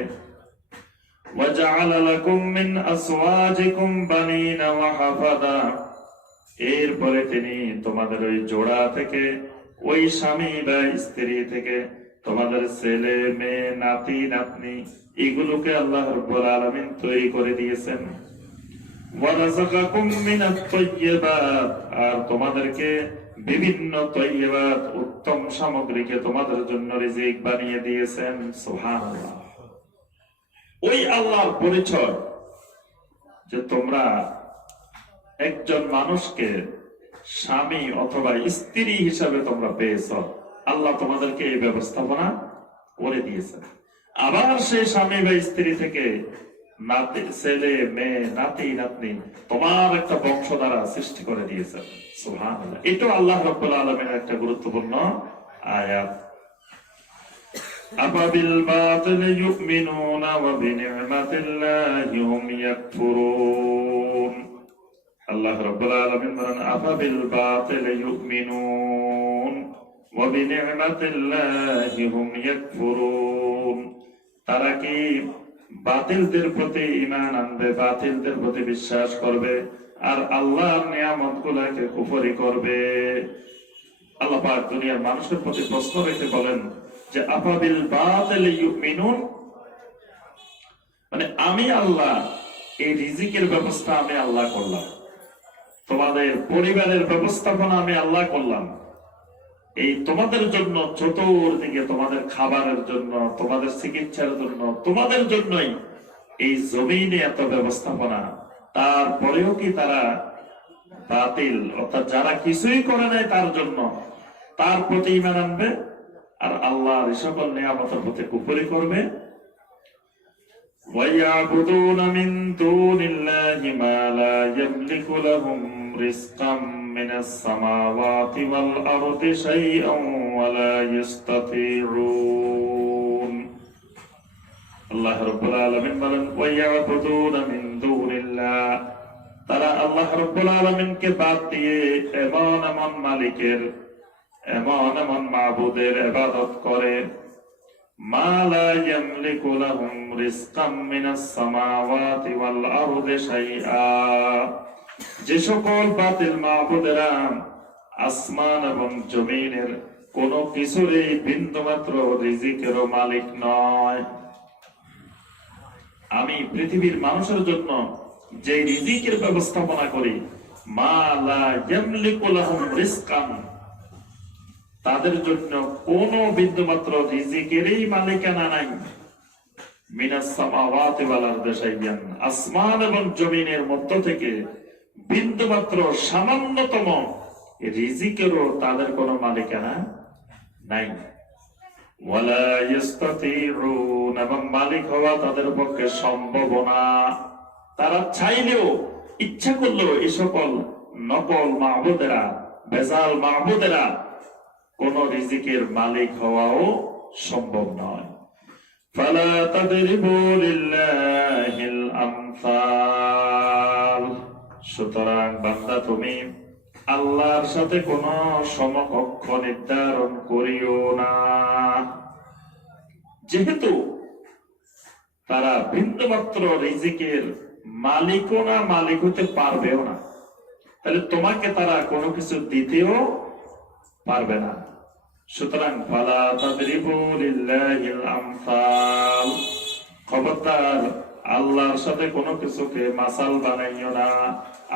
ওয়া জাআলা লাকুম মিন আযওয়াজিকুম বানিনা ওয়া হাফাদা। এরপরে তিনি তোমাদের ওই জোড়া থেকে, ওই স্বামী বা স্ত্রী থেকে তোমাদের ছেলে মেয়ে নাতি নাতনি এগুলোকে আল্লাহ রাব্বুল আলামিন তৈরি করে দিয়েছেন। ওয়া রাযাকাকুম মিনাত তাইয়্যিবাত। আর তোমাদেরকে বিভিন্ন তাইয়্যিবাত উত্তম সামগ্রীকে তোমাদের জন্য রিজিক বানিয়ে দিয়েছেন। সুবহানাল্লাহ। ওই আল্লাহর পরিচয় যে তোমরা একজন মানুষকে স্বামী অথবা স্ত্রী হিসাবে তোমরা পেয়েছ, আল্লাহ তোমাদেরকে এই ব্যবস্থাপনা করে দিয়েছেন। আবার সেই স্বামী বা স্ত্রী থেকে নাতি, ছেলে মেয়ে নাতি নাতনি তোমার একটা বংশধারা সৃষ্টি করে দিয়েছেন। সুবহানাল্লাহ। এটা আল্লাহ রাব্বুল আলামিনের একটা গুরুত্বপূর্ণ আয়াত। আফাবিল বাতিল ইউমিনুনা ওয়া বিনি'মাতিল্লাহি হুম ইয়াকফুরুন। আল্লাহ রাব্বুল আলামিন বলেন আফাবিল বাতিল ইউমিনুন ওয়া বিনি'মাতিল্লাহি হুম ইয়াকফুরুন। তারা কি বাতিলদের প্রতি ঈমান আনবে, বাতিলদের প্রতি বিশ্বাস করবে আর আল্লাহর নিয়ামতগুলোকে কুফরি করবে? আল্লাহ পাক দুনিয়ার মানুষের প্রতি প্রশ্ন রেখে বলেন যে আফাবিল বাতিল ইউমিনুন, মানে আমি আল্লাহ এই রিজিকের ব্যবস্থা আমি আল্লাহ করলাম, তোমাদের পরিবারের ব্যবস্থাপনা আমি আল্লাহ করলাম, এই তোমাদের জন্য চতুর্দিকে তোমাদের খাবারের জন্য, তোমাদের চিকিৎসার জন্য, তোমাদের জন্যই এই জমিনে এত ব্যবস্থাপনা, তারপরেও কি তারা বাতিল অর্থাৎ যারা কিছুই করে নাই তার জন্য তার প্রতি ঈমান আনবে আর আল্লাহর এই সকল নিয়ামতের প্রতি কুফরি করবে? وَيَعْبُدُونَ مِن دُونِ اللَّهِ مَا لَا يَمْلِكُ لَهُمْ رِزْقًا مِنَ السَّمَاوَاتِ وَالْأَرْضِ شَيْئًا وَلَا يَسْتَطِيعُونَ। আল্লাহ রাব্বুল আলামিন বলেন وَيَعْبُدُونَ مِن دُونِ اللَّهِ, তারা আল্লাহ রাব্বুল আলামিনকে বাদ দিয়ে এমন এমন মালিকের, এমন এমন মাবুদের ইবাদত করে মা লা ইয়ামলিকু লাহুম রিজকাম মিনাস সামাওয়াতি ওয়াল আরদি শাইআ, যে সকল বাতিল মাবুদেরা আসমান এবং জমিনের কোন কিছুরই বিন্দুমাত্র রিজিকেরও মালিক নয়। আমি পৃথিবীর মানুষের জন্য যে রিজিকের ব্যবস্থাপনা করি, মা লা ইয়ামলিকু লাহুম রিজকান, তাদের জন্য কোন বিন্দুমাত্র রিজিকেরই মালিকানা নাই। মিনাস সামাওয়াতি ওয়াল আরদি শাইআন, আসমান এবং জমিনের মধ্য থেকে বিন্দুমাত্র সামান্যতম রিজিকেরও তাদের কোনো মালিকানা নাই। ওয়ালা ইস্তাতিউন, এবং মালিক হওয়া তাদের পক্ষে সম্ভব না। তারা চাইলেও, ইচ্ছা করলেও এই সকল নকল মাবুদেরা, বেজাল মাবুদেরা কোন রিজিকের মালিক হওয়াও সম্ভব নয়। ফালা তাদরিবু লিল্লাহিল আমসাল। সুতরাং বান্দা তুমি আল্লাহর সাথে কোন সমকক্ষ নির্ধারণ করিও না। যেহেতু তারা বিন্দুমাত্র রিজিকের মালিকও না, মালিক হতে পারবেও না, তাহলে তোমাকে তারা কোনো কিছু দিতেও পারবে না। সুতরাং ফালা তাদরিবু লিল্লাহিল আমসাল, খবরদার আল্লাহর সাথে কোনো কিছুকে মাসাল বানাইও না,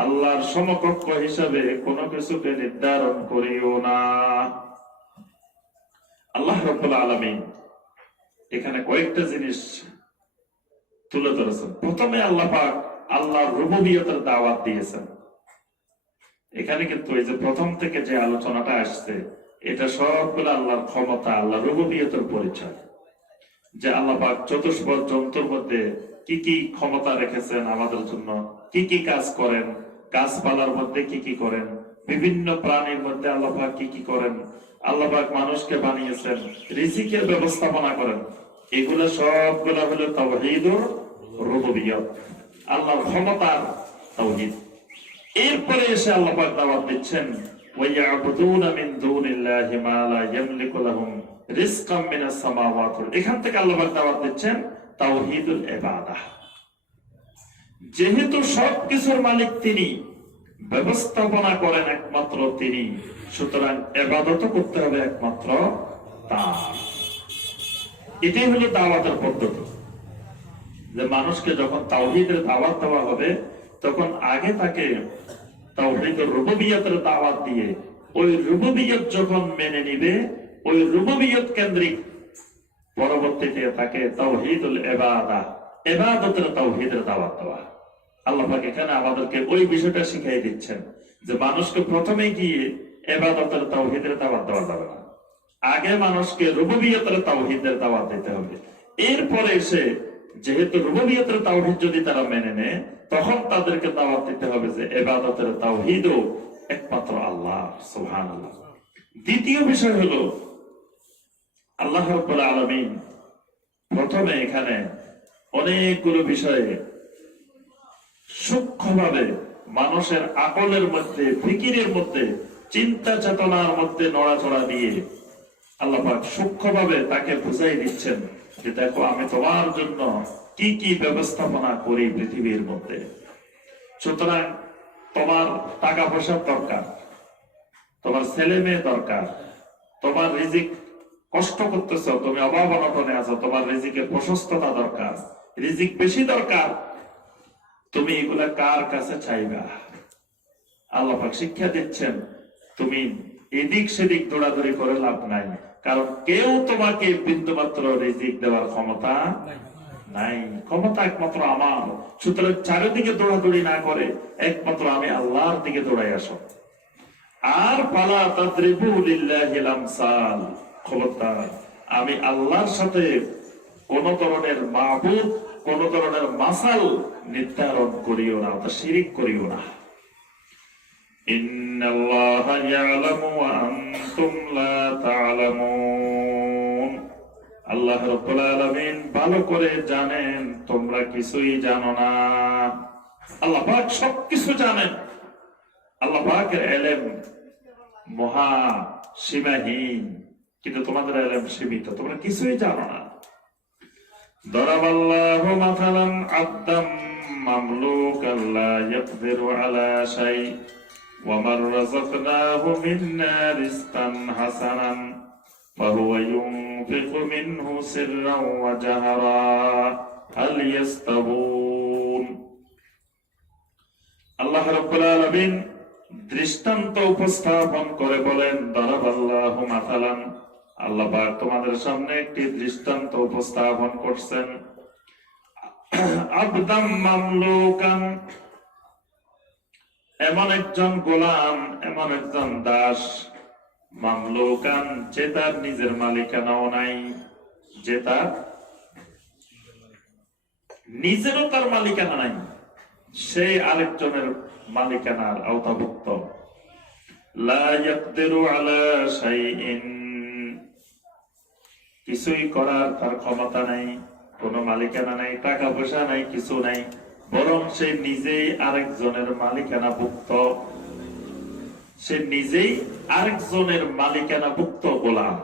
আল্লাহর সমকক্ষ হিসাবে কোনো কিছুকে নির্ধারণ করিও না। আল্লাহ রাব্বুল আলামিন এখানে কয়েকটা জিনিস তুলে ধরেছেন। প্রথমে আল্লাহ পাক আল্লাহর রুবুবিয়তের দাওয়াত দিয়েছেন। এখানে কিন্তু এই যে প্রথম থেকে যে আলোচনাটা আসছে, এটা সবগুলো আল্লাহর ক্ষমতা, আল্লাহর রুবুবিয়তের পরিচয়। যে আল্লাহ পাক চতুষ্পদ জন্তুর মধ্যে কি কি ক্ষমতা রেখেছেন আমাদের জন্য, কি কি কাজ করেন, গাছপালার মধ্যে কি কি করেন, বিভিন্ন প্রাণীর মধ্যে আল্লাহ পাক কি কি করেন, আল্লাহ পাক মানুষকে বানিয়েছেন, রিজিকের ব্যবস্থাপনা করেন, এগুলো সবগুলো হলো তাওহীদুর রুবুবিয়ত, আল্লাহর ক্ষমতার তাওহীদ। এরপরে এসে আল্লাহ পাক দাওয়াত দিচ্ছেন ওয়ায়াবুদুনা মিন দুনিল্লাহি মা লা ইয়ামলিকু লাহুম রিজকাম মিনাস সামাওয়াতি। এখান থেকে আল্লাহ পাক দাওয়াত দিচ্ছেন তাওহীদুল ইবাদাহ। যেহেতু সবকিছুর মালিক তিনি, ব্যবস্থাপনা করেন একমাত্র তিনি, সুতরাং ইবাদত করতে হবে একমাত্র তার। এটাই হলো দাওয়াতের পদ্ধতি। যে মানুষকে যখন তাওহীদের দাওয়াত দেওয়া হবে, তখন আগে তাকে তাওহীদের রুবুবিয়তের দাওয়াত দিয়ে ওই রুবুবিয়ত যখন মেনে নিবে, ওই রুবুবিয়ত কেন্দ্রিক পরবর্তীতে তাকে তাওহীদুল ইবাদাহ, ইবাদতের তাওহীদের দাওয়াত দেওয়া। আল্লাহ পাক এখানে আমাদেরকে ওই বিষয়টা শিখিয়ে দিচ্ছেন যে মানুষকে প্রথমে গিয়ে ইবাদতের তাওহীদের দাওয়াত দেওয়া যাবে না, আগে মানুষকে রুবুবিয়তের তাওহীদের দাওয়াত দিতে হবে। এরপরে এসে যেহেতু রুবুবিয়তের তাওহীদ যদি তারা মেনে নেয়, তখন তাদেরকে দাওয়াত দিতে হবে যে ইবাদতের তাওহীদও একমাত্র আল্লাহ, সুবহানাল্লাহ। দ্বিতীয় বিষয় হলো আল্লাহ রাব্বুল আলামিন প্রথমে এখানে অনেকগুলো বিষয়ে সূক্ষ্মভাবে মানুষের আকলের মধ্যে, ফিকিরের মধ্যে, চিন্তা চেতনার মধ্যে নড়াচড়া দিয়ে আল্লাহ পাক সূক্ষ্মভাবে তাকে বুঝাই দিচ্ছেন যে দেখো আমি তোমার জন্য কি কি ব্যবস্থাপনা করি পৃথিবীর মধ্যে। সুতরাং তোমার টাকা পয়সার দরকার, তোমার ছেলে মেয়ে দরকার, তোমার রিজিক কষ্ট করতেছ, তুমি অভাব অনটনে আছো, তোমার রিজিকের প্রশস্ততা দরকার, রিজিক বেশি দরকার, তুমি এগুলা কার কাছে চাইবা? আল্লাহ পাক শিক্ষা দিচ্ছেন তুমি এদিক সেদিক দৌড়াদৌড়ি করে লাভ নাই, কারণ কেউ তোমাকে বিন্দুমাত্র রিজিক দেওয়ার ক্ষমতা নাই, ক্ষমতা একমাত্র আমার। সুতরাং চারিদিকে দৌড়াদৌড়ি না করে একমাত্র আমি আল্লাহর দিকে দৌড়াই আসো। আর ফালা তাদরিবু লিল্লাহিল আমসাল, খবরদার আমি আল্লাহর সাথে কোন ধরনের মাবুদ, কোন ধরনের মাসাল নির্ধারণ করিও না, তা শিরিক করিও না। ইন্নাল্লাহা ইয়ালামু ওয়া আনতুম লা তা'লামুন, আল্লাহ রাব্বুল আলামিন ভালো করে জানেন, তোমরা কিছুই জানো না। আল্লাহ পাক সবকিছু জানেন। আল্লাহ পাকের ইলম মহা সীমাহীন, কিন্তু তোমাদের ইলম সীমিত, তোমরা কিছুই জানো না। দরাবাল্লাহু মাসালান আবদাম মামলুকান লা ইয়াকদিরু আলা শাই ওয়া মান রাযাকনাহু মিন্না রিজকান হাসানান ফাহুয়া ইউনফিকু মিনহু সিররান ওয়া জাহরা হাল ইয়াস্তাবুন। আল্লাহ রাব্বুল আলামিন দৃষ্টান্ত উপস্থাপন করে বলেন দরাবাল্লাহু মাসালান, আল্লাহ পাক তোমাদের সামনে একটি দৃষ্টান্ত উপস্থাপন করছেন। আবদাম মামলুকান, এমন একজন গোলাম, এমন একজন দাস, মামলুকান যে তার নিজের মালিকানাও নাই, যে তার নিজেরও তার মালিকানা নাই, সেই আরেকজনের মালিকানার আওতাভুক্ত। লা ইয়াকদিরু আলা শাইইন, কিছুই করার তার ক্ষমতা নাই, কোনো মালিকানা নাই, টাকা পয়সা নাই, কিছু নাই, বরং সে নিজেই আরেকজনের মালিকানাভুক্ত, সে নিজেই আরেকজনের মালিকানাভুক্ত গোলাম।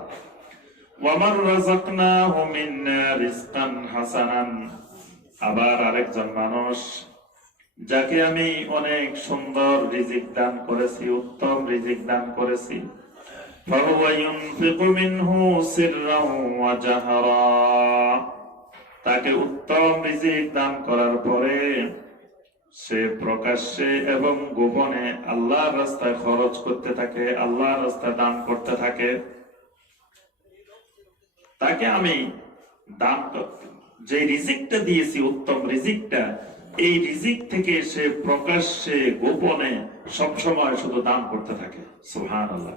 ওয়ামার রাযাকনাহু মিন্না রিজকান হাসানান, আবার আরেকজন মানুষ যাকে আমি অনেক সুন্দর রিজিক দান করেছি, উত্তম রিজিক দান করেছি, ফাহুয়া ইউনফিকু মিনহু সিররাও ওয়া জাহরা, তাকে উত্তম রিজিক দান করার পরে সে প্রকাশ্যে এবং গোপনে আল্লাহর রাস্তায় খরচ করতে থাকে, আল্লাহর রাস্তায় দান করতে থাকে। তাকে আমি দান যে রিজিকটা দিয়েছি, উত্তম রিজিকটা, এই রিজিক থেকে সে প্রকাশ্যে গোপনে সবসময় শুধু দান করতে থাকে। সুবহানাল্লাহ।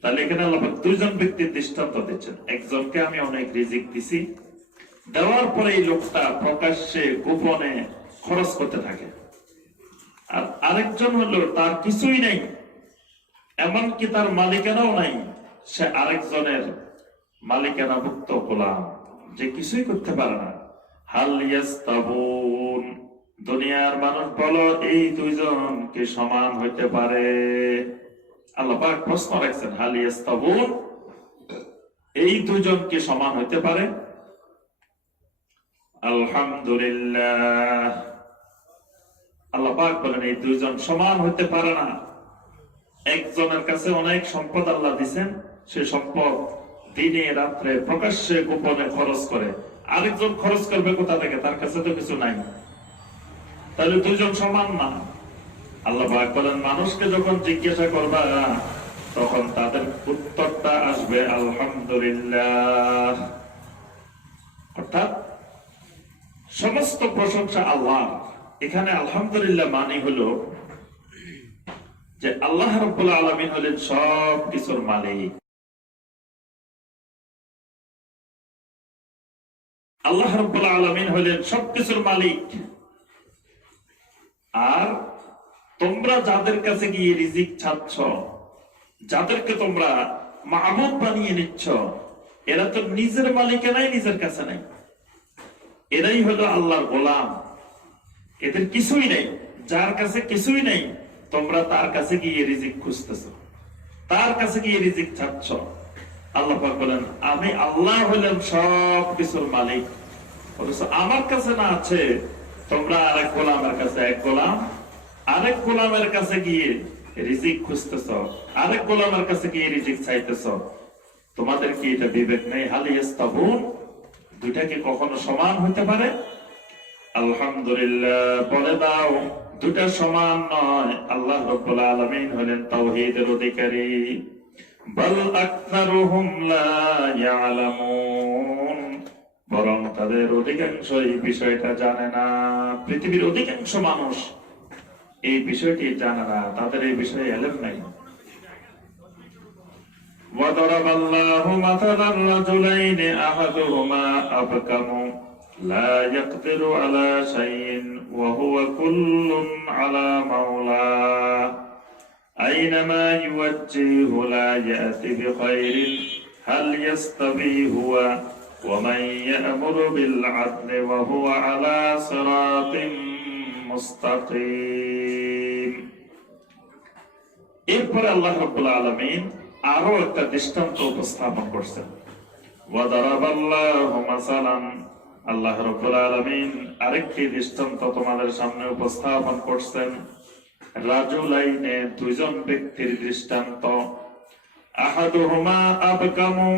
তাহলে এখানে আল্লাহ দুইজন ব্যক্তির দৃষ্টান্ত দিচ্ছেন। একজনকে আমি অনেক রিজিক দিছি, দেওয়ার পরে এই লোকটা প্রকাশ্যে গোপনে খরচ করতে থাকে। আর আরেকজন হলো তার কিছুই নেই, এমনকি তার মালিকানাও নাই, সে আরেকজনের মালিকানাভুক্ত গোলাম, যে কিছুই করতে পারে না। হাল ইয়াস্তাবুন, দুনিয়ার মানুষ বলো এই দুইজন কি সমান হইতে পারে? আল্লাহ পাক প্রশ্ন রাখছেন, হাল ইয়াস্তাবুন, এই দুইজন কি সমান হইতে পারে? আলহামদুলিল্লাহ, আল্লাহ পাক বলেন এই দুইজন সমান হইতে পারে না। একজনের কাছে অনেক সম্পদ আল্লাহ দিবেন, সে সম্পদ দিনে রাত্রে প্রকাশ্যে গোপনে খরচ করে, আরেকজন খরচ করবে কোথা থেকে? তার কাছে তো কিছু নাই, তাহলে দুইজন সমান না। আল্লাহ পাক বলেন মানুষকে যখন জিজ্ঞাসা করবা তখন তাদের উত্তরটা আসবে আলহামদুলিল্লাহ। অর্থাৎ সমস্ত প্রশংসা আল্লাহর। এখানে আলহামদুলিল্লাহ মানে হলো যে আল্লাহ রাব্বুল আলামিন হলেন সব কিছুর মালিক। আল্লাহ রাব্বুল আলামিন হলেন সবকিছুর মালিক। আর তোমরা যাদের কাছে গিয়ে রিজিক চাচ্ছ, যাদেরকে তোমরা মাবুদ বানিয়ে নিচ্ছ, এরা তো নিজের মালিকানাই নিজের কাছে নাই, এরাই হলো আল্লাহর গোলাম, এদের কিছুই নেই। যার কাছে কিছুই নেই, তোমরা তার কাছে গিয়ে রিজিক খুঁজতেছ, তার কাছে গিয়ে রিজিক চাচ্ছ। আল্লাহ পাক বলেন আমি আল্লাহ হলাম সব কিছুর মালিক, অথচ আমার কাছে না আছে, তোমরা আরেক গোলামের কাছে, এক গোলাম আরেক গোলামের কাছে গিয়ে রিজিক খুঁজতেছ, আরেক গোলামের কাছে গিয়ে রিজিক চাইতেছ। তোমাদের কি এটা বিবেক নেই? হাল ইয়াস্তাবুন, দুইটা কি কখনো সমান হইতে পারে? আলহামদুলিল্লাহ বলে দাও দুটা সমান নয়। আল্লাহ রাব্বুল আলামিন হলেন তাওহীদের অধিকারী। বাল আকসারুহুম লা ইয়ালামুন, বরং তাদের অধিকাংশ এই বিষয়টা জানে না। পৃথিবীর অধিকাংশ মানুষ এই বিষয়টি জানে না, তাদের এই বিষয়ে ইলম নাই। وضرب الله مثلا رجلين أحدهما أبكم لا يقدر على شيء وهو كل على مولاه أينما يوجهه لا يأتي بخير هل يستوي هو ومن يأمر بالعدل وهو على صراط মুস্তাকিম। এরপরে আল্লাহ রাব্বুল আলামিন আরো একটা দৃষ্টান্ত উপস্থাপন করছেন। ওয়াদারাবাল্লাহু মাসালান, আল্লাহ রাব্বুল আলামিন আরেকটি দৃষ্টান্ত তোমাদের সামনে উপস্থাপন করছেন। রাজুলাইনে, দুইজন ব্যক্তির দৃষ্টান্ত। আহাদুহুমা আবকামু,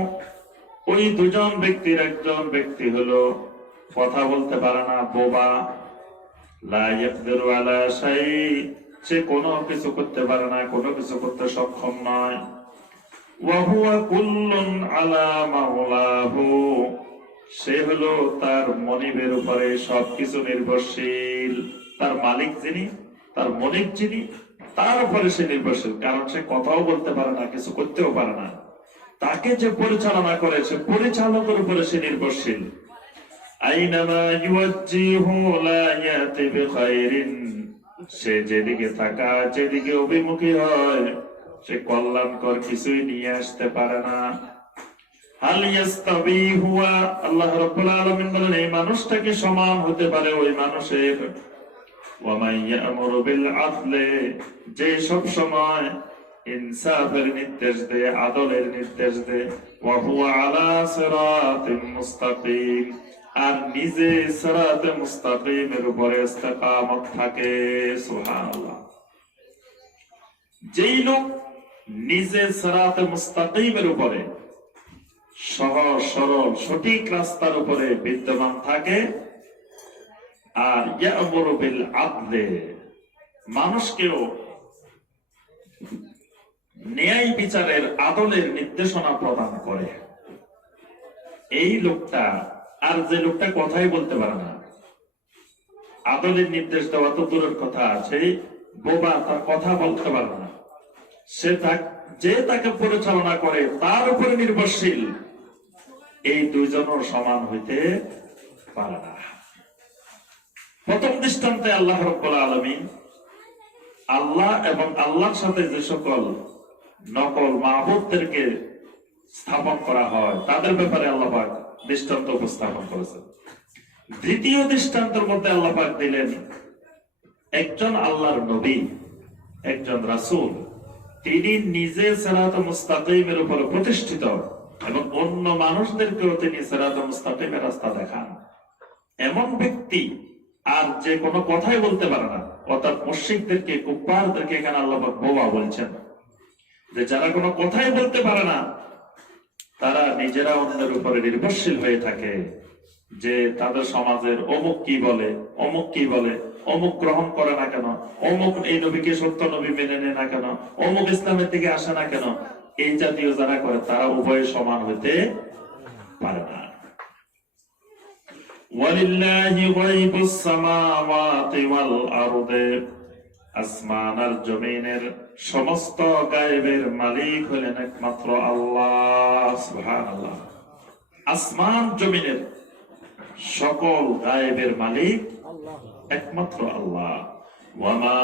ওই দুজন ব্যক্তির একজন ব্যক্তি হলো কথা বলতে পারে না, বোবা। লা ইয়াকদিরু আলা শাই, সে কোনো কিছু করতে পারে না, কোনো কিছু করতে সক্ষম নয়। ওয়া হুয়া কুল্লুন আলা মাওলাহু, সে হলো তার মনিবের উপরে সবকিছু নির্ভরশীল। তার মালিক যিনি, তার মনিব যিনি, তার উপরে সে নির্ভরশীল। কারণ সে কথাও বলতে পারে না, কিছু করতেও পারে না। তাকে যে পরিচালনা করে, সে পরিচালকের উপরে সে নির্ভরশীল। আইনামা ইউওয়াজ্জিহু লা ইয়াতি বিখাইরিন, সে যেদিকে থাকা, যেদিকে অভিমুখী হয়, সে কল্যাণকর কিছুই নিয়ে আসতে পারে না। হাল ইয়াস্তাবি হুয়া, আল্লাহ রাব্বুল আলামিন বলেন এই মানুষটা কি সমান হতে পারে ওই মানুষের? ওয়া মান ইয়া'মুরু বিল আদলি, যে সব সময় ইনসাফের নির্দেশ দেয়, আদলের নির্দেশ দেয়, ওয়া হুয়া আলা সিরাতিন মুস্তাকিম, আর নিজে সিরাতে মুস্তাকিমের উপরে ইস্তিকামত থাকে। সুবহানাল্লাহ। যেই লোক নিজে সিরাতে মুস্তাকিমের উপরে, সহজ সরল সঠিক রাস্তার উপরে বিদ্যমান থাকে, আর ইয়া'মুরু বিল আদলি, মানুষকেও ন্যায় বিচারের আদলের নির্দেশনা প্রদান করে, এই লোকটা, আর যে লোকটা কথাই বলতে পারে না, আদলের নির্দেশ দেওয়া তো দূরের কথা, সেই বোবা, তার কথা বলতে পারে না, সে যে তাকে পরিচালনা করে তার উপরে নির্ভরশীল, এই দুইজনের সমান হইতে পারে না। প্রথম দৃষ্টান্তে আল্লাহ রাব্বুল আলামিন, আল্লাহ এবং আল্লাহর সাথে যে সকল নকল মাবুদদেরকে স্থাপন করা হয় তাদের ব্যাপারে আল্লাহ পাক দৃষ্টান্ত উপস্থাপন করেছেন। দ্বিতীয় দৃষ্টান্তের মধ্যে আল্লাহ পাক দিলেন একজন আল্লাহর নবী, একজন রাসূল, তিনি নিজে সিরাতে মুস্তাকিমের উপর প্রতিষ্ঠিত এবং অন্য মানুষদেরকেও তিনি সিরাতে মুস্তাকিমের রাস্তা দেখান, এমন ব্যক্তি আর যে কোনো কথাই বলতে পারে না। অর্থাৎ মুশরিকদেরকে, কুফফারদেরকে এখানে আল্লাহ পাক বোবা বলছেন, যে যারা কোনো কথাই বলতে পারে না, তারা নিজেরা অন্যের উপরে নির্ভরশীল হয়ে থাকে, যে তাদের সমাজের অমুক কি বলে, অমুক কি বলে, অমুক গ্রহণ করে না কেন, অমুক এই নবীকে সত্য নবী মেনে নেয় না কেন, অমুক ইসলামের দিকে আসে না কেন, এই জাতীয় যারা করে তারা উভয়ে সমান হইতে পারে না। ওয়ালিল্লাহি গায়বুস সামাওয়াতি ওয়াল আরদি, আসমান আর জমিনের সমস্ত গায়বের মালিক হলেন একমাত্র আল্লাহ। সুবহানাল্লাহ। আসমান জমিনের সকল গায়বের মালিক একমাত্র আল্লাহ। ওয়ামা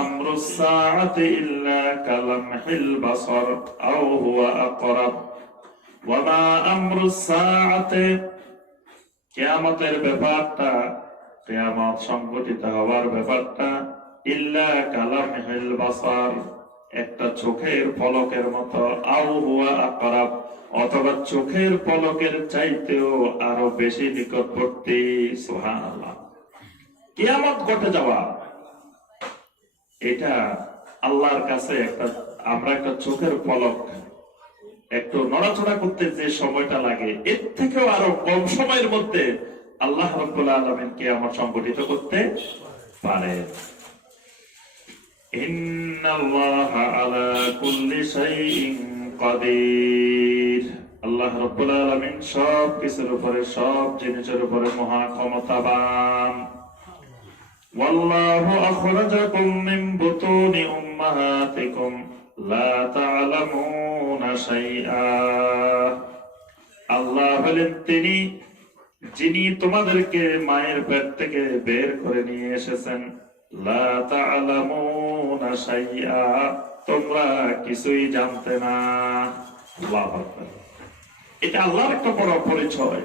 আমরুস সাআতি ইল্লা কালামহিল বাসার আও হুয়া আকরাব। ওয়ামা আমরুস সাআতি, কিয়ামতের ব্যাপারটা, কিয়ামত সংঘটিত হওয়ার ব্যাপারটা, ইল্লা কালামহিল বাসার, একটা চোখের পলকের মতো, আও হুয়া আকরাব, অথবা চোখের পলকের চাইতেও আরো বেশি নিকটবর্তী। সুবহানাল্লাহ। কিয়ামত ঘটে যাওয়া, এটা আল্লাহর কাছে আমরা একটা চোখের পলক একটু নড়াচড়া করতে যে সময়টা লাগে, এর থেকেও আরো কম সময়ের মধ্যে আল্লাহ রাব্বুল আলামিন কিয়ামত সংঘটিত করতে পারেন। ইন্নাল্লাহা আলা কুল্লি শাইইন কাদির, আল্লাহ রাব্বুল আলামিন সব কিছুর উপরে, সব জিনিসের উপরে মহা ক্ষমতাবান। ওয়াল্লাহু আখরাজাকুম মিন বুতুনি উম্মাহাতিকুম লা তা'লামুনা শাইআ, আল্লাহ বলেন তিনি যিনি তোমাদেরকে মায়ের পেট থেকে বের করে নিয়ে এসেছেন, লা তা'লামুনা শাইআ, তোমরা কিছুই জানতে না। আল্লাহু আকবার। এটা আল্লাহর একটা বড় পরিচয়।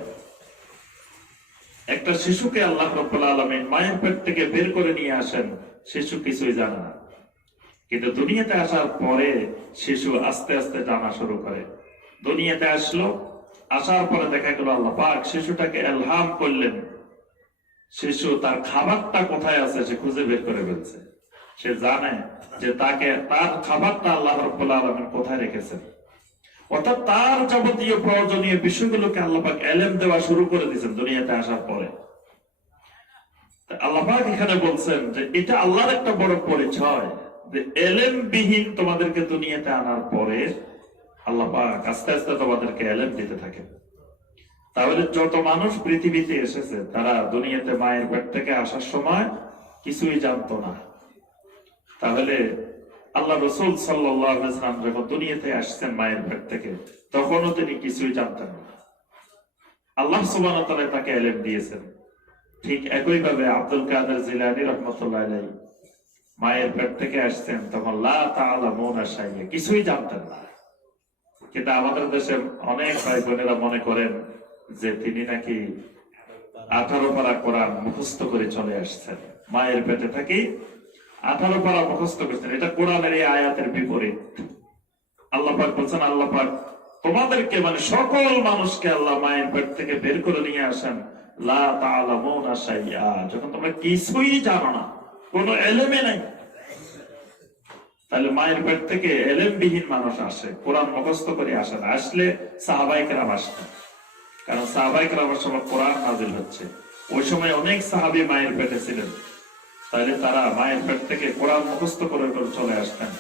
একটা শিশুকে আল্লাহ রাব্বুল আলামিন মায়ের পেট থেকে বের করে নিয়ে আসেন, শিশু কিছুই জানে না, কিন্তু দুনিয়াতে আসার পরে শিশু আস্তে আস্তে জানা শুরু করে। দুনিয়াতে আসলো, আসার পরে দেখা গেল আল্লাহ পাক শিশুটাকে ইলহাম করলেন, শিশু তার খাবারটা কোথায় আছে সে খুঁজে বের করে ফেলছে। সে জানে যে তার খাবারটা আল্লাহ রাব্বুল আলামিন কোথায় রেখেছেন। অর্থাৎ তার যাবতীয় প্রয়োজনীয় বিষয়গুলোকে আল্লাহ পাক ইলম দেওয়া শুরু করে দিয়েছেন দুনিয়াতে আসার পরে। আল্লাহ পাক এখানে বলছেন যে এটা আল্লাহর একটা বড় পরিচয়, যে ইলম বিহীন তোমাদেরকে দুনিয়াতে আনার পরে আল্লাহ পাক আস্তে আস্তে তোমাদেরকে ইলম দিতে থাকেন। তাহলে যত মানুষ পৃথিবীতে এসেছে তারা দুনিয়াতে মায়ের পেট থেকে আসার সময় কিছুই জানতো না। তাহলে আল্লাহ রাসূল সাল্লাল্লাহু আলাইহি ওয়াসাল্লাম যখন দুনিয়াতে আসছেন মায়ের পেট থেকে, তখনও তিনি কিছুই জানতেন না। আল্লাহ সুবহানাহু ওয়া তাআলা তাকে ইলম দিয়েছেন। ঠিক একই ভাবে আব্দুল কাদের জিলানী রাহমাতুল্লাহ আলাইহি মায়ের পেট থেকে আসছেন, তখন লা তা'লামুনা শাইআ, কিছুই জানতেন না। কিন্তু আমাদের দেশে অনেক ভাই বোনেরা মনে করেন যে তিনি নাকি 18 পারা কোরআন মুখস্থ করে চলে আসছেন, মায়ের পেটে থাকি 18 পারা মুখস্থ করছেন। এটা কোরআনের এই আয়াতের বিপরীত। আল্লাহ পাক বলছেন, আল্লাহ পাক তোমাদেরকে মানে সকল মানুষকে আল্লাহ মায়ের পেট থেকে বের করে নিয়ে আসেন লা তা'লামুনা শাইআ, যখন তোমরা কিছুই জানো না, কোনো এলেমে নাই। তাহলে মায়ের পেট থেকে এলেমবিহীন মানুষ আসে, কোরআন মুখস্থ করে আসে না। আসলে সাহাবায়ে কেরাম আসতেন, কারণ সাহাবায়ে কেরামের সময় কোরআন নাযিল হচ্ছে। ওই সময় অনেক সাহাবী মায়ের পেটে ছিলেন, তাহলে তারা মায়ের পেট থেকে কোরআন মুখস্থ করে চলে আসতেন।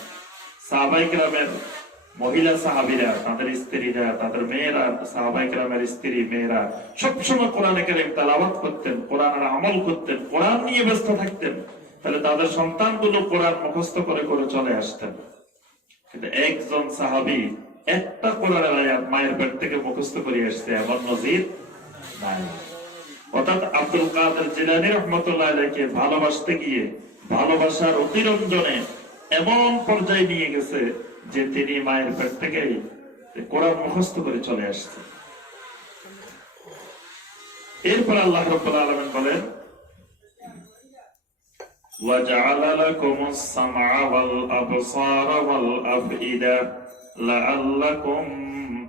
সাহাবায়ে কেরামের মহিলা সাহাবীরা, তাদের স্ত্রীরা, তাদের মেয়েরা, সাহাবায়ে কেরামের স্ত্রী মেয়েরা সবসময় কোরআনে কারীম তেলাওয়াত করতেন, কোরআনের আমল করতেন, কোরআন নিয়ে ব্যস্ত থাকতেন। তাহলে তাদের সন্তানগুলো কোরআন মুখস্থ করে করে চলে আসতেন। কিন্তু একজন সাহাবী একটা কোরআনের আয়াত মায়ের পেট থেকে মুখস্থ করে আসছে, এমন নজির নাই। অর্থাৎ আব্দুল কাদের জিলানী রাহমাতুল্লাহ আলাইহিকে ভালোবাসতে গিয়ে ভালোবাসার অতিরঞ্জনে এমন পর্যায়ে নিয়ে গেছে যে তিনি মায়ের পেট থেকে কোরআন মুখস্থ করে চলে আসছে। এরপর আল্লাহ রাব্বুল আলামিন বলেন, وَجَعَلَ لَكُمُ السَّمْعَ وَالْأَبْصَارَ وَالْأَفْئِدَةَ لَعَلَّكُمْ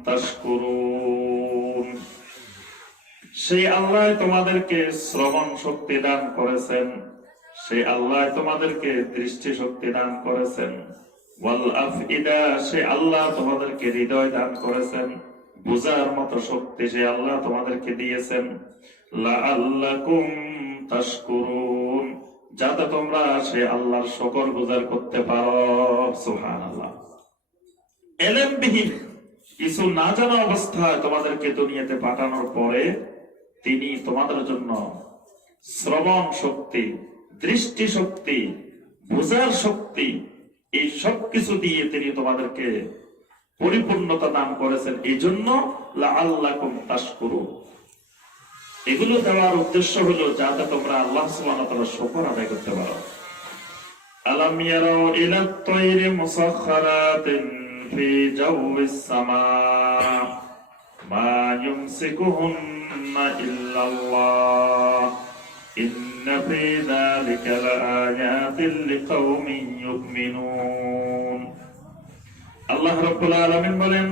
تَشْكُرُونَ। সেই আল্লাহ তোমাদেরকে শ্রবণ শক্তি দান করেছেন, সেই আল্লাহ তোমাদেরকে দৃষ্টি শক্তি দান করেছেন। ওয়াল আফইদা, সেই আল্লাহ তোমাদেরকে হৃদয় দান করেছেন, বুঝার মতো শক্তি সেই আল্লাহ তোমাদেরকে দিয়েছেন। লাআল্লাকুম তাশকুরুন, যাতে তোমরা সেই আল্লাহর শুকর গুজার করতে পারো। সুবহানাল্লাহ। এলেমবিহীন, কিছু না জানা অবস্থায় তোমাদেরকে দুনিয়াতে পাঠানোর পরে তিনি তোমাদের জন্য শ্রবণ শক্তি, দৃষ্টি শক্তি, বুঝার শক্তি, এই সব কিছু দিয়ে তিনি তোমাদেরকে পরিপূর্ণতা দান করেছেন। এই জন্য লাআল্লাকুম তাশকুরুন, এগুলো দেওয়ার উদ্দেশ্য হলো যাতে তোমরা আল্লাহ সুবহানাহু ওয়া তাআলার শুকর আদায় করতে পারো। আলাম ইয়ারাউ ইলাত তায়রি মুসাখখারাতিন ফি জাওয়িস সামা মা ইউমসিকুহুন্না ইল্লাল্লাহ ইন্না ফি যালিকা লাআয়াতিন লিকাওমিন ইউমিনুন। আল্লাহ রাব্বুল আলামিন বলেন,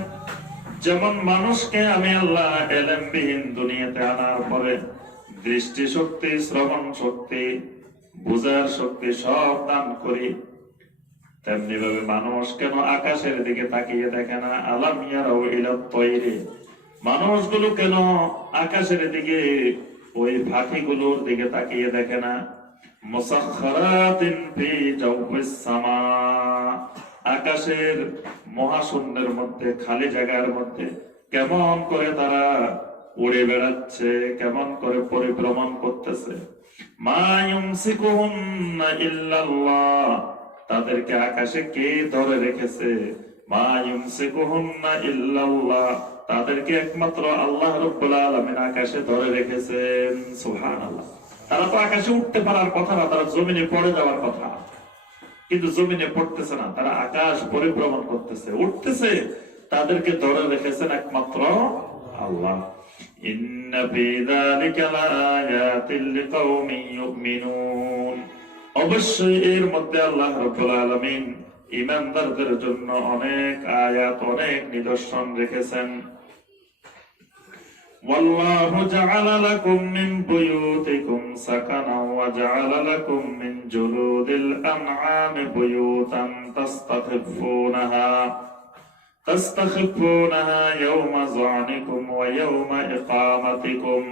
যেমন মানুষকে আমি আল্লাহ এলেমবিহীন দুনিয়াতে আনার পরে দৃষ্টি শক্তি, শ্রবণ শক্তি, বুঝার শক্তি সব দান করি, তেমনি ভাবে মানুষ কেন আকাশের দিকে তাকিয়ে দেখে না? আলাম ইয়ারাউ ইলাত তায়রি, মানুষগুলো কেন আকাশের দিকে, ওই পাখিগুলোর দিকে তাকিয়ে দেখে না? মুসাখখারাতিন ফি জাওফিস সামা, আকাশের মহাশূন্যের মধ্যে, খালি জায়গার মধ্যে কেমন করে তারা উড়ে বেড়াচ্ছে, কেমন করে পরিভ্রমণ করতেছে। মা ইউমসিকুহুন্না ইল্লাল্লাহ, তাদেরকে আকাশে কে ধরে রেখেছে? মা ইউমসিকুহুন্না ইল্লাল্লাহ, তাদেরকে একমাত্র আল্লাহ রাব্বুল আলামিন আকাশে ধরে রেখেছেন। সুবহানাল্লাহ। তারা তো আকাশে উঠতে পারার কথা না, তারা জমিনে পড়ে যাওয়ার কথা, কিন্তু জমিনে পড়তেছে না, তারা আকাশ পরিভ্রমণ করতেছে, উঠতেছে। তাদেরকে ধরে রেখেছেন একমাত্র আল্লাহ। ইন্না ফি যালিকা লাআয়াতিন লিকাওমিন ইউমিনুন, অবশ্যই এর মধ্যে আল্লাহ রাব্বুল আলামিন ঈমানদারদের জন্য অনেক আয়াত, অনেক নিদর্শন রেখেছেন। والله جعل لكم من بيوتكم سكنا وجعل لكم من جلود الأنعام بيوتا تستخفونها يوم ظعنكم ويوم إقامتكم।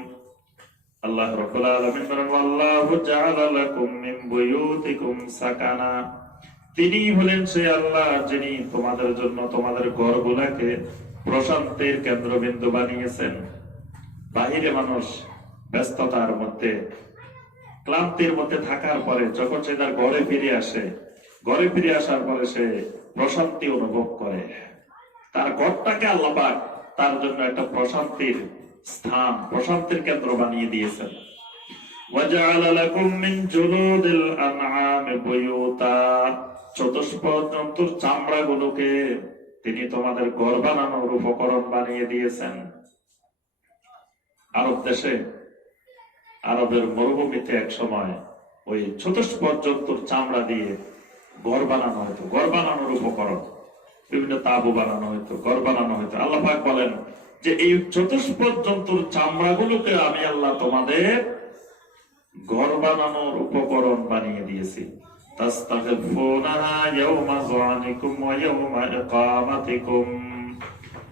الله رب العالمين والله جعل لكم من بيوتكم سكنا, তিনি হলেন সেই আল্লাহ যিনি তোমাদের জন্য তোমাদের ঘরগুলোকে প্রশান্তির কেন্দ্রবিন্দু বানিয়েছেন। বাহিরে মানুষ ব্যস্ততার মধ্যে, ক্লান্তির মধ্যে থাকার পরে যখন সে তার ঘরে ফিরে আসে, ঘরে ফিরে আসার পরে সে প্রশান্তি অনুভব করে। তার ঘরটাকে আল্লাহ পাক তার জন্য একটা প্রশান্তির স্থান, প্রশান্তির কেন্দ্র বানিয়ে দিয়েছেন। ওয়াজআলা লাকুম মিন জুলুদিল আনআমি বুয়ুতা, চতুষ্পদ জন্তুর চামড়াগুলোকে তিনি তোমাদের ঘর বানানোর উপকরণ বানিয়ে দিয়েছেন। আরব দেশে, আরবের মরুভূমিতে এক সময় ওই চতুষ্পদ জন্তুর চামড়া দিয়ে ঘর বানানো হতো, ঘর বানানোর উপকরণ, বিভিন্ন তাবু বানানো হতো, ঘর বানানো হতো। আল্লাহ পাক বলেন যে এই চতুষ্পদ জন্তুর চামড়াগুলোকে আমি আল্লাহ তোমাদের ঘর বানানোর উপকরণ বানিয়ে দিয়েছি।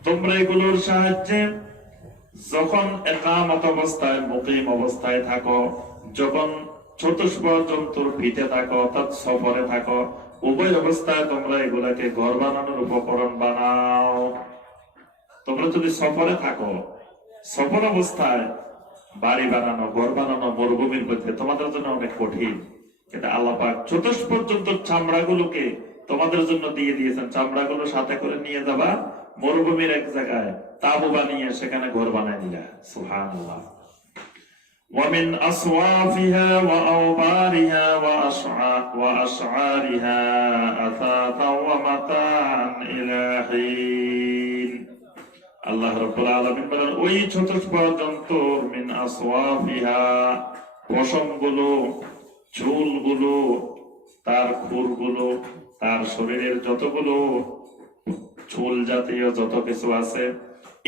তোমরা এগুলোর সাহায্যে যখন একামত অবস্থায়, মুকিম অবস্থায় থাকো, যখন চতুষ্পদ জন্তুর ভিটে থাকো অর্থাৎ সফরে থাকো, উভয় অবস্থায় তোমরা এগুলাকে ঘর বানানোর উপকরণ বানাও। তোমরা যদি সফরে থাকো, সফর অবস্থায় বাড়ি বানানো, ঘর বানানো মরুভূমির মধ্যে তোমাদের জন্য অনেক কঠিন, কিন্তু আল্লাহ পাক চতুষ্পদ জন্তুর চামড়াগুলোকে তোমাদের জন্য দিয়ে দিয়েছেন। চামড়াগুলো সাথে করে নিয়ে যাবা মরুভূমির এক জায়গায়, তাবু বানিয়ে সেখানে ঘর বানায় দিলা। সুবহানাল্লাহ। ومن أصوافها وأوبارها وأشعارها أثاثا ومتاعا إلى حين। আল্লাহ রাব্বুল আলামিন বলেন ওই চতুষ্পদ জন্তুর মিন আসওয়াফিহা, পশমগুলো, চুলগুলো, তার খুরগুলো, তার শরীরের যতগুলো চুল জাতীয় যত কিছু আছে,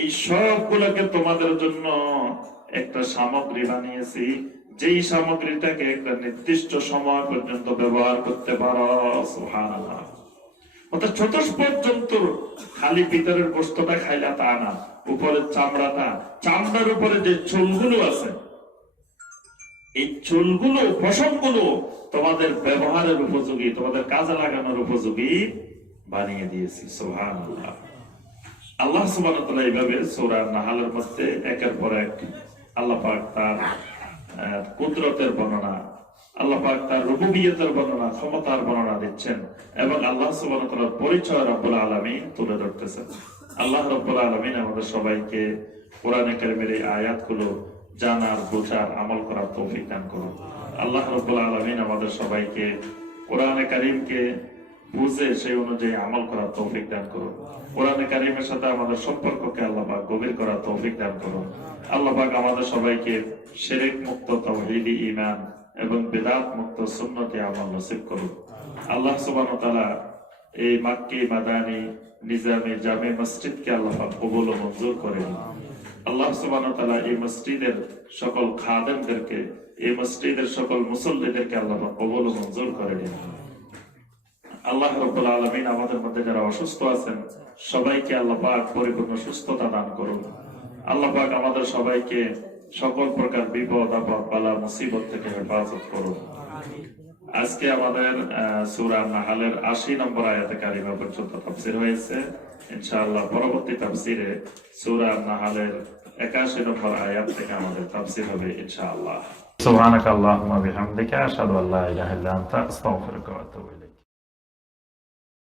এই সবগুলোকে তোমাদের জন্য একটা সামগ্রী বানিয়েছি, যেই সামগ্রীটাকে একটা নির্দিষ্ট সময় পর্যন্ত ব্যবহার করতে পারো। সুবহানাল্লাহ। অর্থাৎ চতুষ্পদ জন্তুর খালি ভিতরের গোশতটা খাইলা তা না, উপরের চামড়াটা, চামড়ার উপরে যে চুলগুলো আছে, এই চুলগুলো, পশমগুলো তোমাদের ব্যবহারের উপযোগী, তোমাদের কাজে লাগানোর উপযোগী বানিয়ে দিয়েছি। সুবহানাল্লাহ। আল্লাহ সুবহানাহু ওয়া তাআলা এইভাবে সূরা নাহলের মধ্যে একের পর এক আল্লাহ পাক তার কুদরতের বর্ণনা, আল্লাহ পাক তার রুবুবিয়তের বর্ণনা, ক্ষমতার বর্ণনা দিচ্ছেন এবং আল্লাহ সুবহানাহু ওয়া তাআলার পরিচয় রব্বুল আলামিন তুলে ধরতেছেন। আল্লাহ রব্বুল আলামিন আমাদের সবাইকে কোরআনে কারীমের এই আয়াতগুলো জানার, বোঝার, আমল করার তৌফিক দান করুন। আল্লাহ রব্বুল আলামিন আমাদের সবাইকে কোরআনে কারীমকে বুঝে সেই অনুযায়ী আমল করার তৌফিক দান করুন। কোরআনে কারীমের সাথে আমাদের সম্পর্ককে আল্লাহ পাক গভীর করার তৌফিক দান করুন। আল্লাহ পাক আমাদের সবাইকে শিরক মুক্ত তাওহীদি ঈমান এবং বিদআত মুক্ত সুন্নতি আমল নসিব করুন। আল্লাহ সুবহানাহু ওয়া তাআলা এই মক্কি, মাদানী, নিজামী, জামে মসজিদকে আল্লাহ পাক কবুল ও মঞ্জুর করে নিন। আল্লাহ সুবহানাহু ওয়া তাআলা এই মসজিদের সকল খাদেমদেরকে, এই মসজিদের সকল মুসল্লিদেরকে আল্লাহ পাক কবুল ও মঞ্জুর করে নিন। আল্লাহ রাব্বুল আলামিন আমাদের মধ্যে যারা অসুস্থ আছেন সবাইকে আল্লাহ পাক পরিপূর্ণ সুস্থতা দান করুন। আল্লাহ পাক আমাদের সবাইকে সকল প্রকার বিপদ, আপদ, বালা, মুসিবত থেকে হেফাজত করুন। আজকে আমাদের সূরা নাহলের ৮০ নম্বর আয়াতে কারিমা পর্যন্ত তাফসীর হয়েছে। ইনশাআল্লাহ পরবর্তী তাফসীরে সূরা নাহলের ৮১ নম্বর আয়াত থেকে আমাদের তাফসীর হবে ইনশাআল্লাহ। সুবহানাকাল্লাহুম্মা বিহামদিকা আশহাদু আল্লা ইলাহা ইল্লা আনতা আস্তাগফিরুকা ওয়া আতুবু ইলাইক।